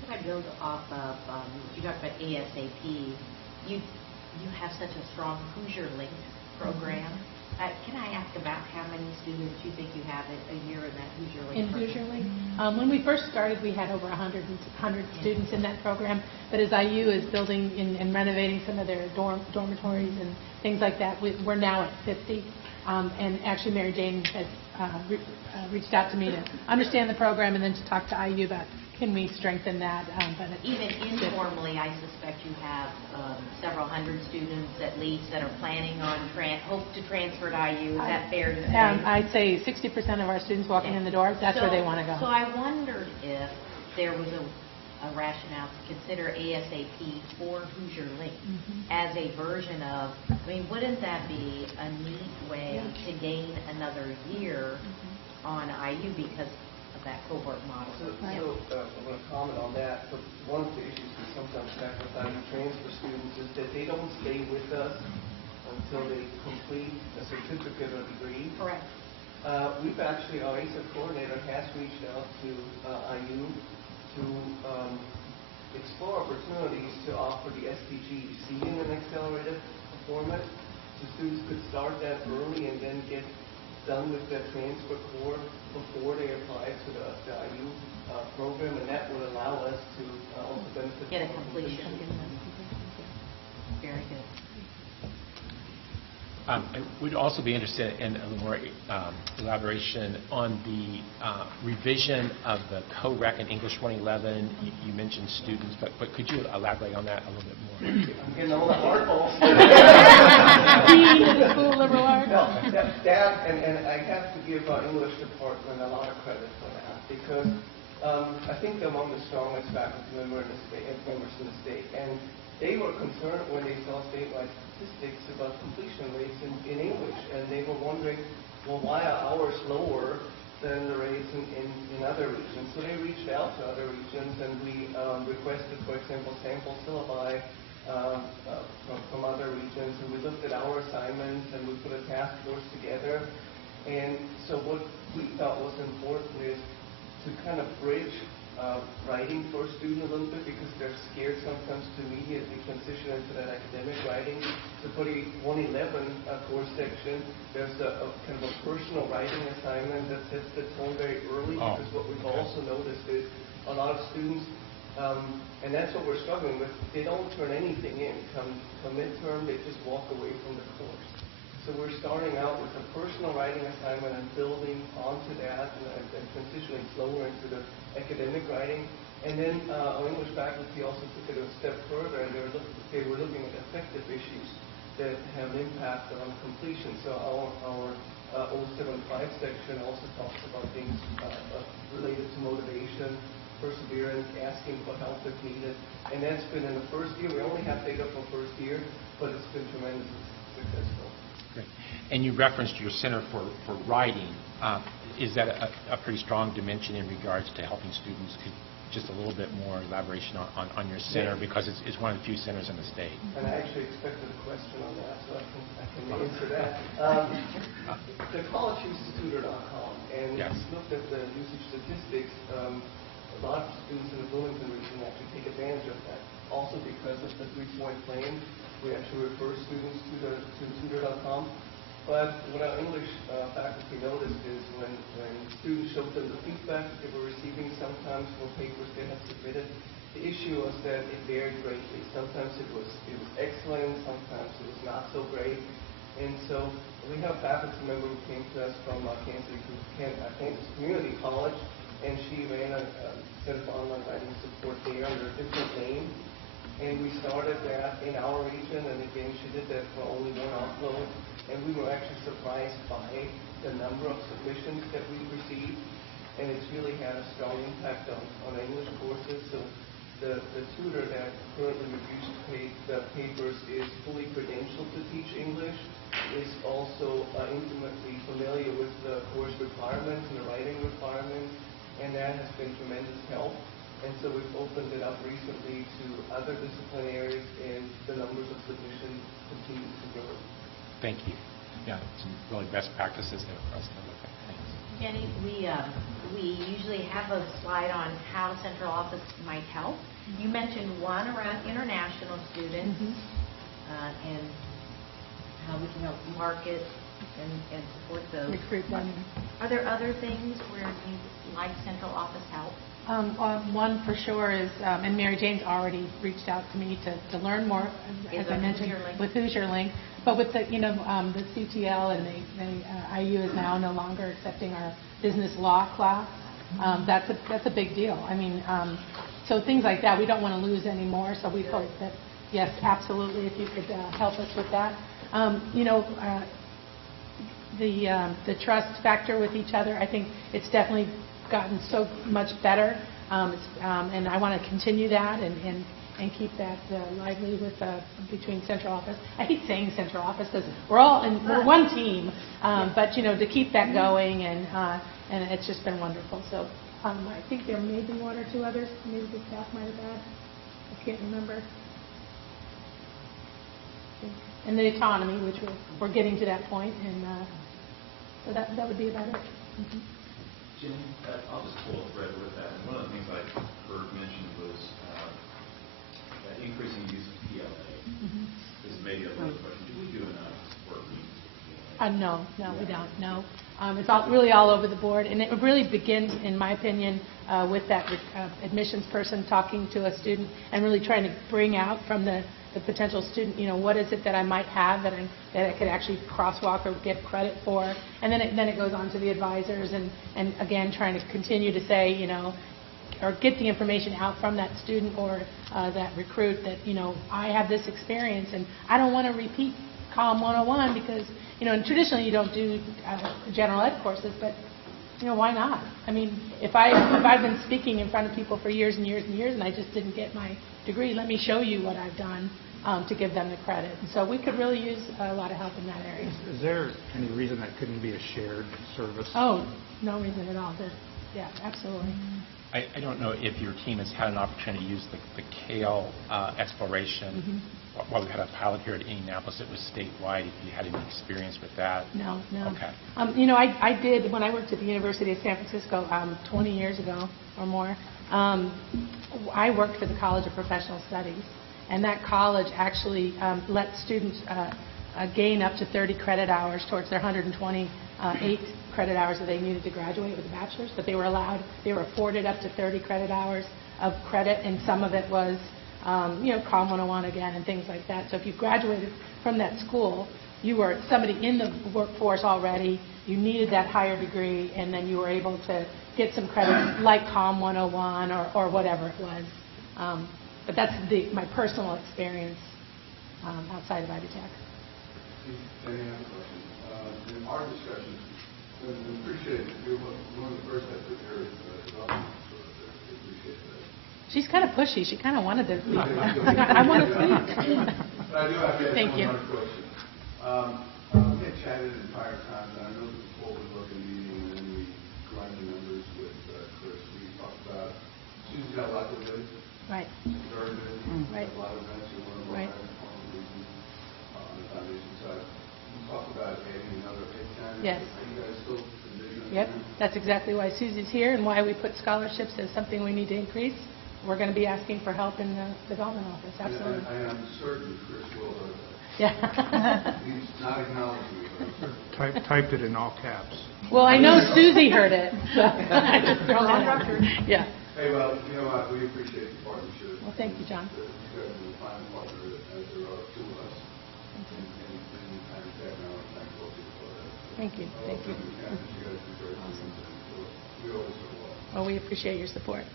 Can I build off of, you talked about ASAP. You have such a strong Hoosier Link program. Can I ask about how many students you think you have a year in that Hoosier Link In program? Hoosier Link? When we first started, we had over 100 students in that program. But as IU is building and renovating some of their dormitories and things like that, we're now at 50. And actually, Mary Jane has reached out to me to understand the program and then to talk to IU about can we strengthen that. But even informally, I suspect you have several hundred students at least that are planning on hope to transfer to IU. Is that fair to say? I'd say 60% of our students walking in the door, that's where they want to go. So I wondered if there was a rationale to consider ASAP for Hoosier Link as a version of, wouldn't that be a neat way to gain another year on IU because of that cohort model? So I'm going to comment on that. But one of the issues we sometimes have with IU transfer students is that they don't stay with us until they complete a certificate or degree. Correct. We've actually, our ASAP coordinator has reached out to IU to explore opportunities to offer the STGEC in an accelerated format. So students could start that early and then get done with their transfer core before they apply to the IU program, and that would allow us to also benefit get a from completion. Very good. We'd also be interested in a little more elaboration on the revision of the co-rec in English 111. You mentioned students, but could you elaborate on that a little bit more? I'm getting all the hard balls. School liberal arts. No, that and I have to give our English department a lot of credit for that because I think they're among the strongest faculty members in the state. And they were concerned when they saw statewide statistics about completion rates in English. And they were wondering, well, why are ours lower than the rates in other regions? So they reached out to other regions, and we requested, for example, sample syllabi from other regions, and we looked at our assignments, and we put a task force together. And so what we thought was important is to kind of bridge writing for a student a little bit, because they're scared sometimes to immediately transition into that academic writing. So for the 111 course section, there's a kind of a personal writing assignment that sets the tone very early, because what we've also noticed is a lot of students, and that's what we're struggling with, they don't turn anything in. Come midterm, they just walk away from the course. So we're starting out with a personal writing assignment and building onto that and transitioning slower into the academic writing. And then our English faculty also took it a step further, and they were looking at affective issues that have an impact on completion. So our 075 section also talks about things related to motivation, perseverance, asking for help if needed. And that's been in the first year. We only have data for first year, but it's been tremendously successful. Great. And you referenced your Center for Writing. Is that a pretty strong dimension in regards to helping students? Just a little bit more elaboration on your center, because it's one of the few centers in the state. And I actually expected a question on that, so I can answer that. The college uses tutor.com, and yes. we looked at the usage statistics. A lot of students in the Bloomington region actually take advantage of that. Also because of the 3-point plan, we actually refer students to tutor.com. But what our English faculty noticed is when students showed them the feedback that they were receiving sometimes for papers they had submitted, the issue was that it varied greatly. Sometimes it was excellent, sometimes it was not so great. And so we have a faculty member who came to us from Kansas Community College, and she ran a set of online writing support there under a different name. And we started that in our region, and again, she did that for only one upload. And we were actually surprised by the number of submissions that we received, and it's really had a strong impact on English courses. So the tutor that currently reviews the papers is fully credentialed to teach English, is also intimately familiar with the course requirements and the writing requirements, and that has been tremendous help. And so we've opened it up recently to other discipline areas, and the numbers of submissions continue to grow. Thank you. Yeah, some really best practices there for us to look at. Thanks. Jenny, we usually have a slide on how central office might help. You mentioned one around international students and how we can help market and support those. Recruit them. Are there other things where you'd like central office help? One for sure is, and Mary Jane's already reached out to me to learn more, as I mentioned, with Hoosier Link. But with the, the CTL and the IU is now no longer accepting our business law class. That's a big deal. I mean, so things like that we don't want to lose anymore. So we hope that, yes, absolutely, if you could help us with that. The trust factor with each other, I think it's definitely gotten so much better, and I want to continue that and keep that lively with between central office. I hate saying central office because we're one team, but to keep that going, and it's just been wonderful. So I think there may be one or two others maybe the staff might have had. I can't remember. And the autonomy, which we're getting to that point, and so that would be about it. Jenny, I'll just pull a thread with that. And one of the things I heard mentioned was increasing use of PLA. This is maybe a little question. Do we do enough work meetings with PLA? No, we don't. No. It's really all over the board, and it really begins, in my opinion, with that admissions person talking to a student and really trying to bring out from the potential student, what is it that I might have that I could actually crosswalk or get credit for, and then it goes on to the advisors, and again trying to continue to say, or get the information out from that student or that recruit that I have this experience and I don't want to repeat Comm 101 because and traditionally you don't do general ed courses, but why not? I mean, if I've been speaking in front of people for years and years and years and I just didn't get my degree, let me show you what I've done to give them the credit. And so we could really use a lot of help in that area. Is there any reason that couldn't be a shared service? Oh, no reason at all. Yeah, absolutely. I don't know if your team has had an opportunity to use the Kale exploration. While we had a pilot here at Indianapolis, it was statewide. If you had any experience with that? No. Okay. I did, when I worked at the University of San Francisco 20 years ago or more, I worked for the College of Professional Studies, and that college actually let students gain up to 30 credit hours towards their 128 credit hours that they needed to graduate with a bachelor's, but they were afforded up to 30 credit hours of credit, and some of it was COM 101 again and things like that. So if you graduated from that school, you were somebody in the workforce already, you needed that higher degree, and then you were able to get some credits like COM 101 or whatever it was. But that's my personal experience outside of Ivy Tech. Any other questions? In our discussions, we appreciate you're one of the first that put your development, so we appreciate that. She's kind of pushy. She kind of wanted to speak. I want to speak. I do have to ask Thank you. one more question. We had chatted in prior times, and I know this is a forward-looking meeting, and then we grind the numbers with Chris. We talked about Susan's got a lot to do. Right. She's very busy. Right. A lot of events. You're one of our highest reasons on the foundation side. We talked about adding another 8 Yes. Are you guys still envisioning? Yep. That's exactly why Susie's here and why we put scholarships as something we need to increase. We're going to be asking for help in the development office. Absolutely. And I'm certain Chris will. Yeah. He's not acknowledging it. Typed it in all caps. Well, I know Susie heard it. So I just throw that out there. Yeah. Hey, well, you know what? We appreciate the partnership. Well, thank you, John. You guys are a fine partner, as there are two of us. And thank both of you for that. Thank you. Thank you. You guys do great things, and we always support. Well, we appreciate your support.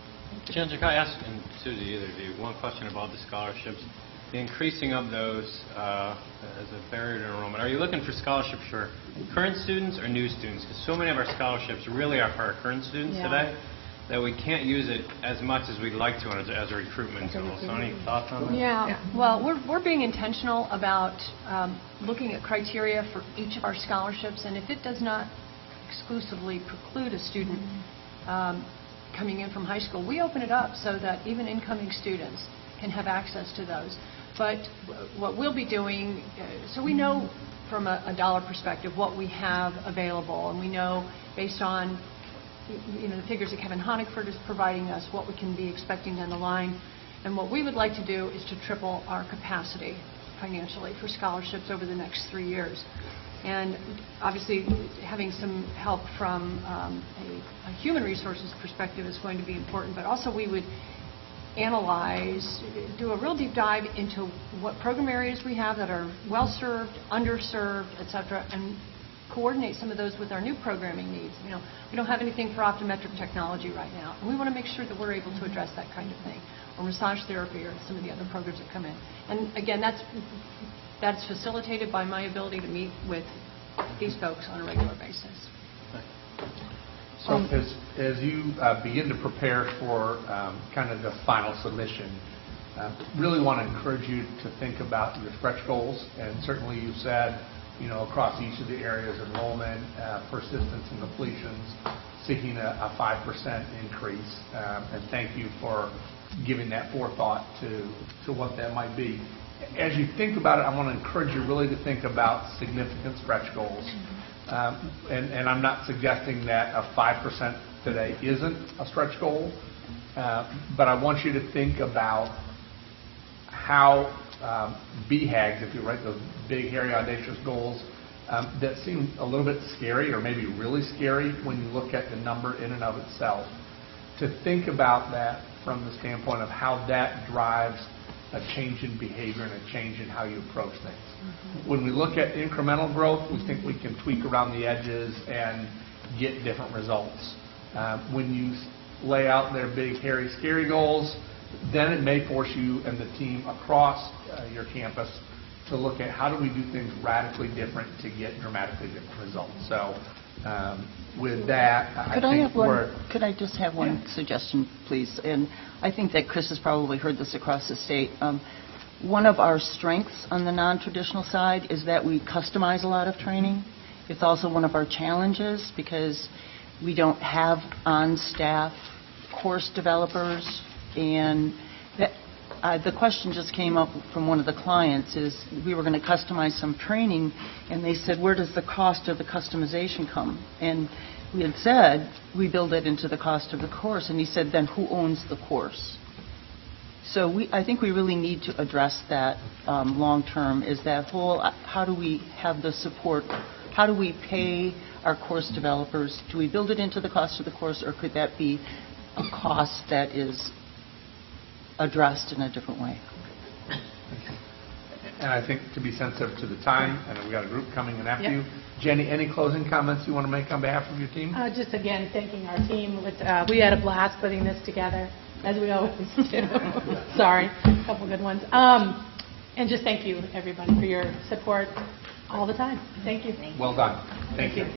Ginger, can I ask, and Susie, either of you, one question about the scholarships? The increasing of those as a barrier to enrollment. Are you looking for scholarships for current students or new students? Because so many of our scholarships really are for our current students today that we can't use it as much as we'd like to as a recruitment tool. So any thoughts on that? Yeah. Well, we're being intentional about looking at criteria for each of our scholarships, and if it does not exclusively preclude a student coming in from high school, we open it up so that even incoming students can have access to those. But what we'll be doing, so we know from a dollar perspective what we have available, and we know based on the figures that Kevin Honigford is providing us, what we can be expecting down the line. And what we would like to do is to triple our capacity financially for scholarships over the next 3 years. And obviously, having some help from a human resources perspective is going to be important, but also we would analyze, do a real deep dive into what program areas we have that are well-served, underserved, et cetera, and coordinate some of those with our new programming needs. We don't have anything for optometric technology right now, and we want to make sure that we're able to address that kind of thing, or massage therapy, or some of the other programs that come in. And again, that's facilitated by my ability to meet with these folks on a regular basis. So as you begin to prepare for kind of the final submission, really want to encourage you to think about your stretch goals. And certainly you said, across each of the areas, enrollment, persistence and completions, seeking a 5% increase. And thank you for giving that forethought to what that might be. As you think about it, I want to encourage you really to think about significant stretch goals. And I'm not suggesting that a 5% today isn't a stretch goal, but I want you to think about how BHAGs, if you write those big, hairy, audacious goals, that seem a little bit scary or maybe really scary when you look at the number in and of itself, to think about that from the standpoint of how that drives a change in behavior and a change in how you approach things. When we look at incremental growth, we think we can tweak around the edges and get different results. When you lay out their big, hairy, scary goals, then it may force you and the team across your campus to look at how do we do things radically different to get dramatically different results. So With that, I Could I think have one, we're... could I just have one suggestion, please? And I think that Chris has probably heard this across the state. One of our strengths on the non-traditional side is that we customize a lot of training. It's also one of our challenges because we don't have on-staff course developers. And the question just came up from one of the clients is we were going to customize some training, and they said, where does the cost of the customization come? And we had said, we build it into the cost of the course. And he said, then who owns the course? So I think we really need to address that long-term, is that whole, how do we have the support? How do we pay our course developers? Do we build it into the cost of the course, or could that be a cost that is addressed in a different way? And I think to be sensitive to the time, and we've got a group coming in after you. Jenny, any closing comments you want to make on behalf of your team? Just again, thanking our team. We had a blast putting this together, as we always do. Sorry, a couple good ones. And just thank you, everybody, for your support all the time. Thank you. Well done. Thank you.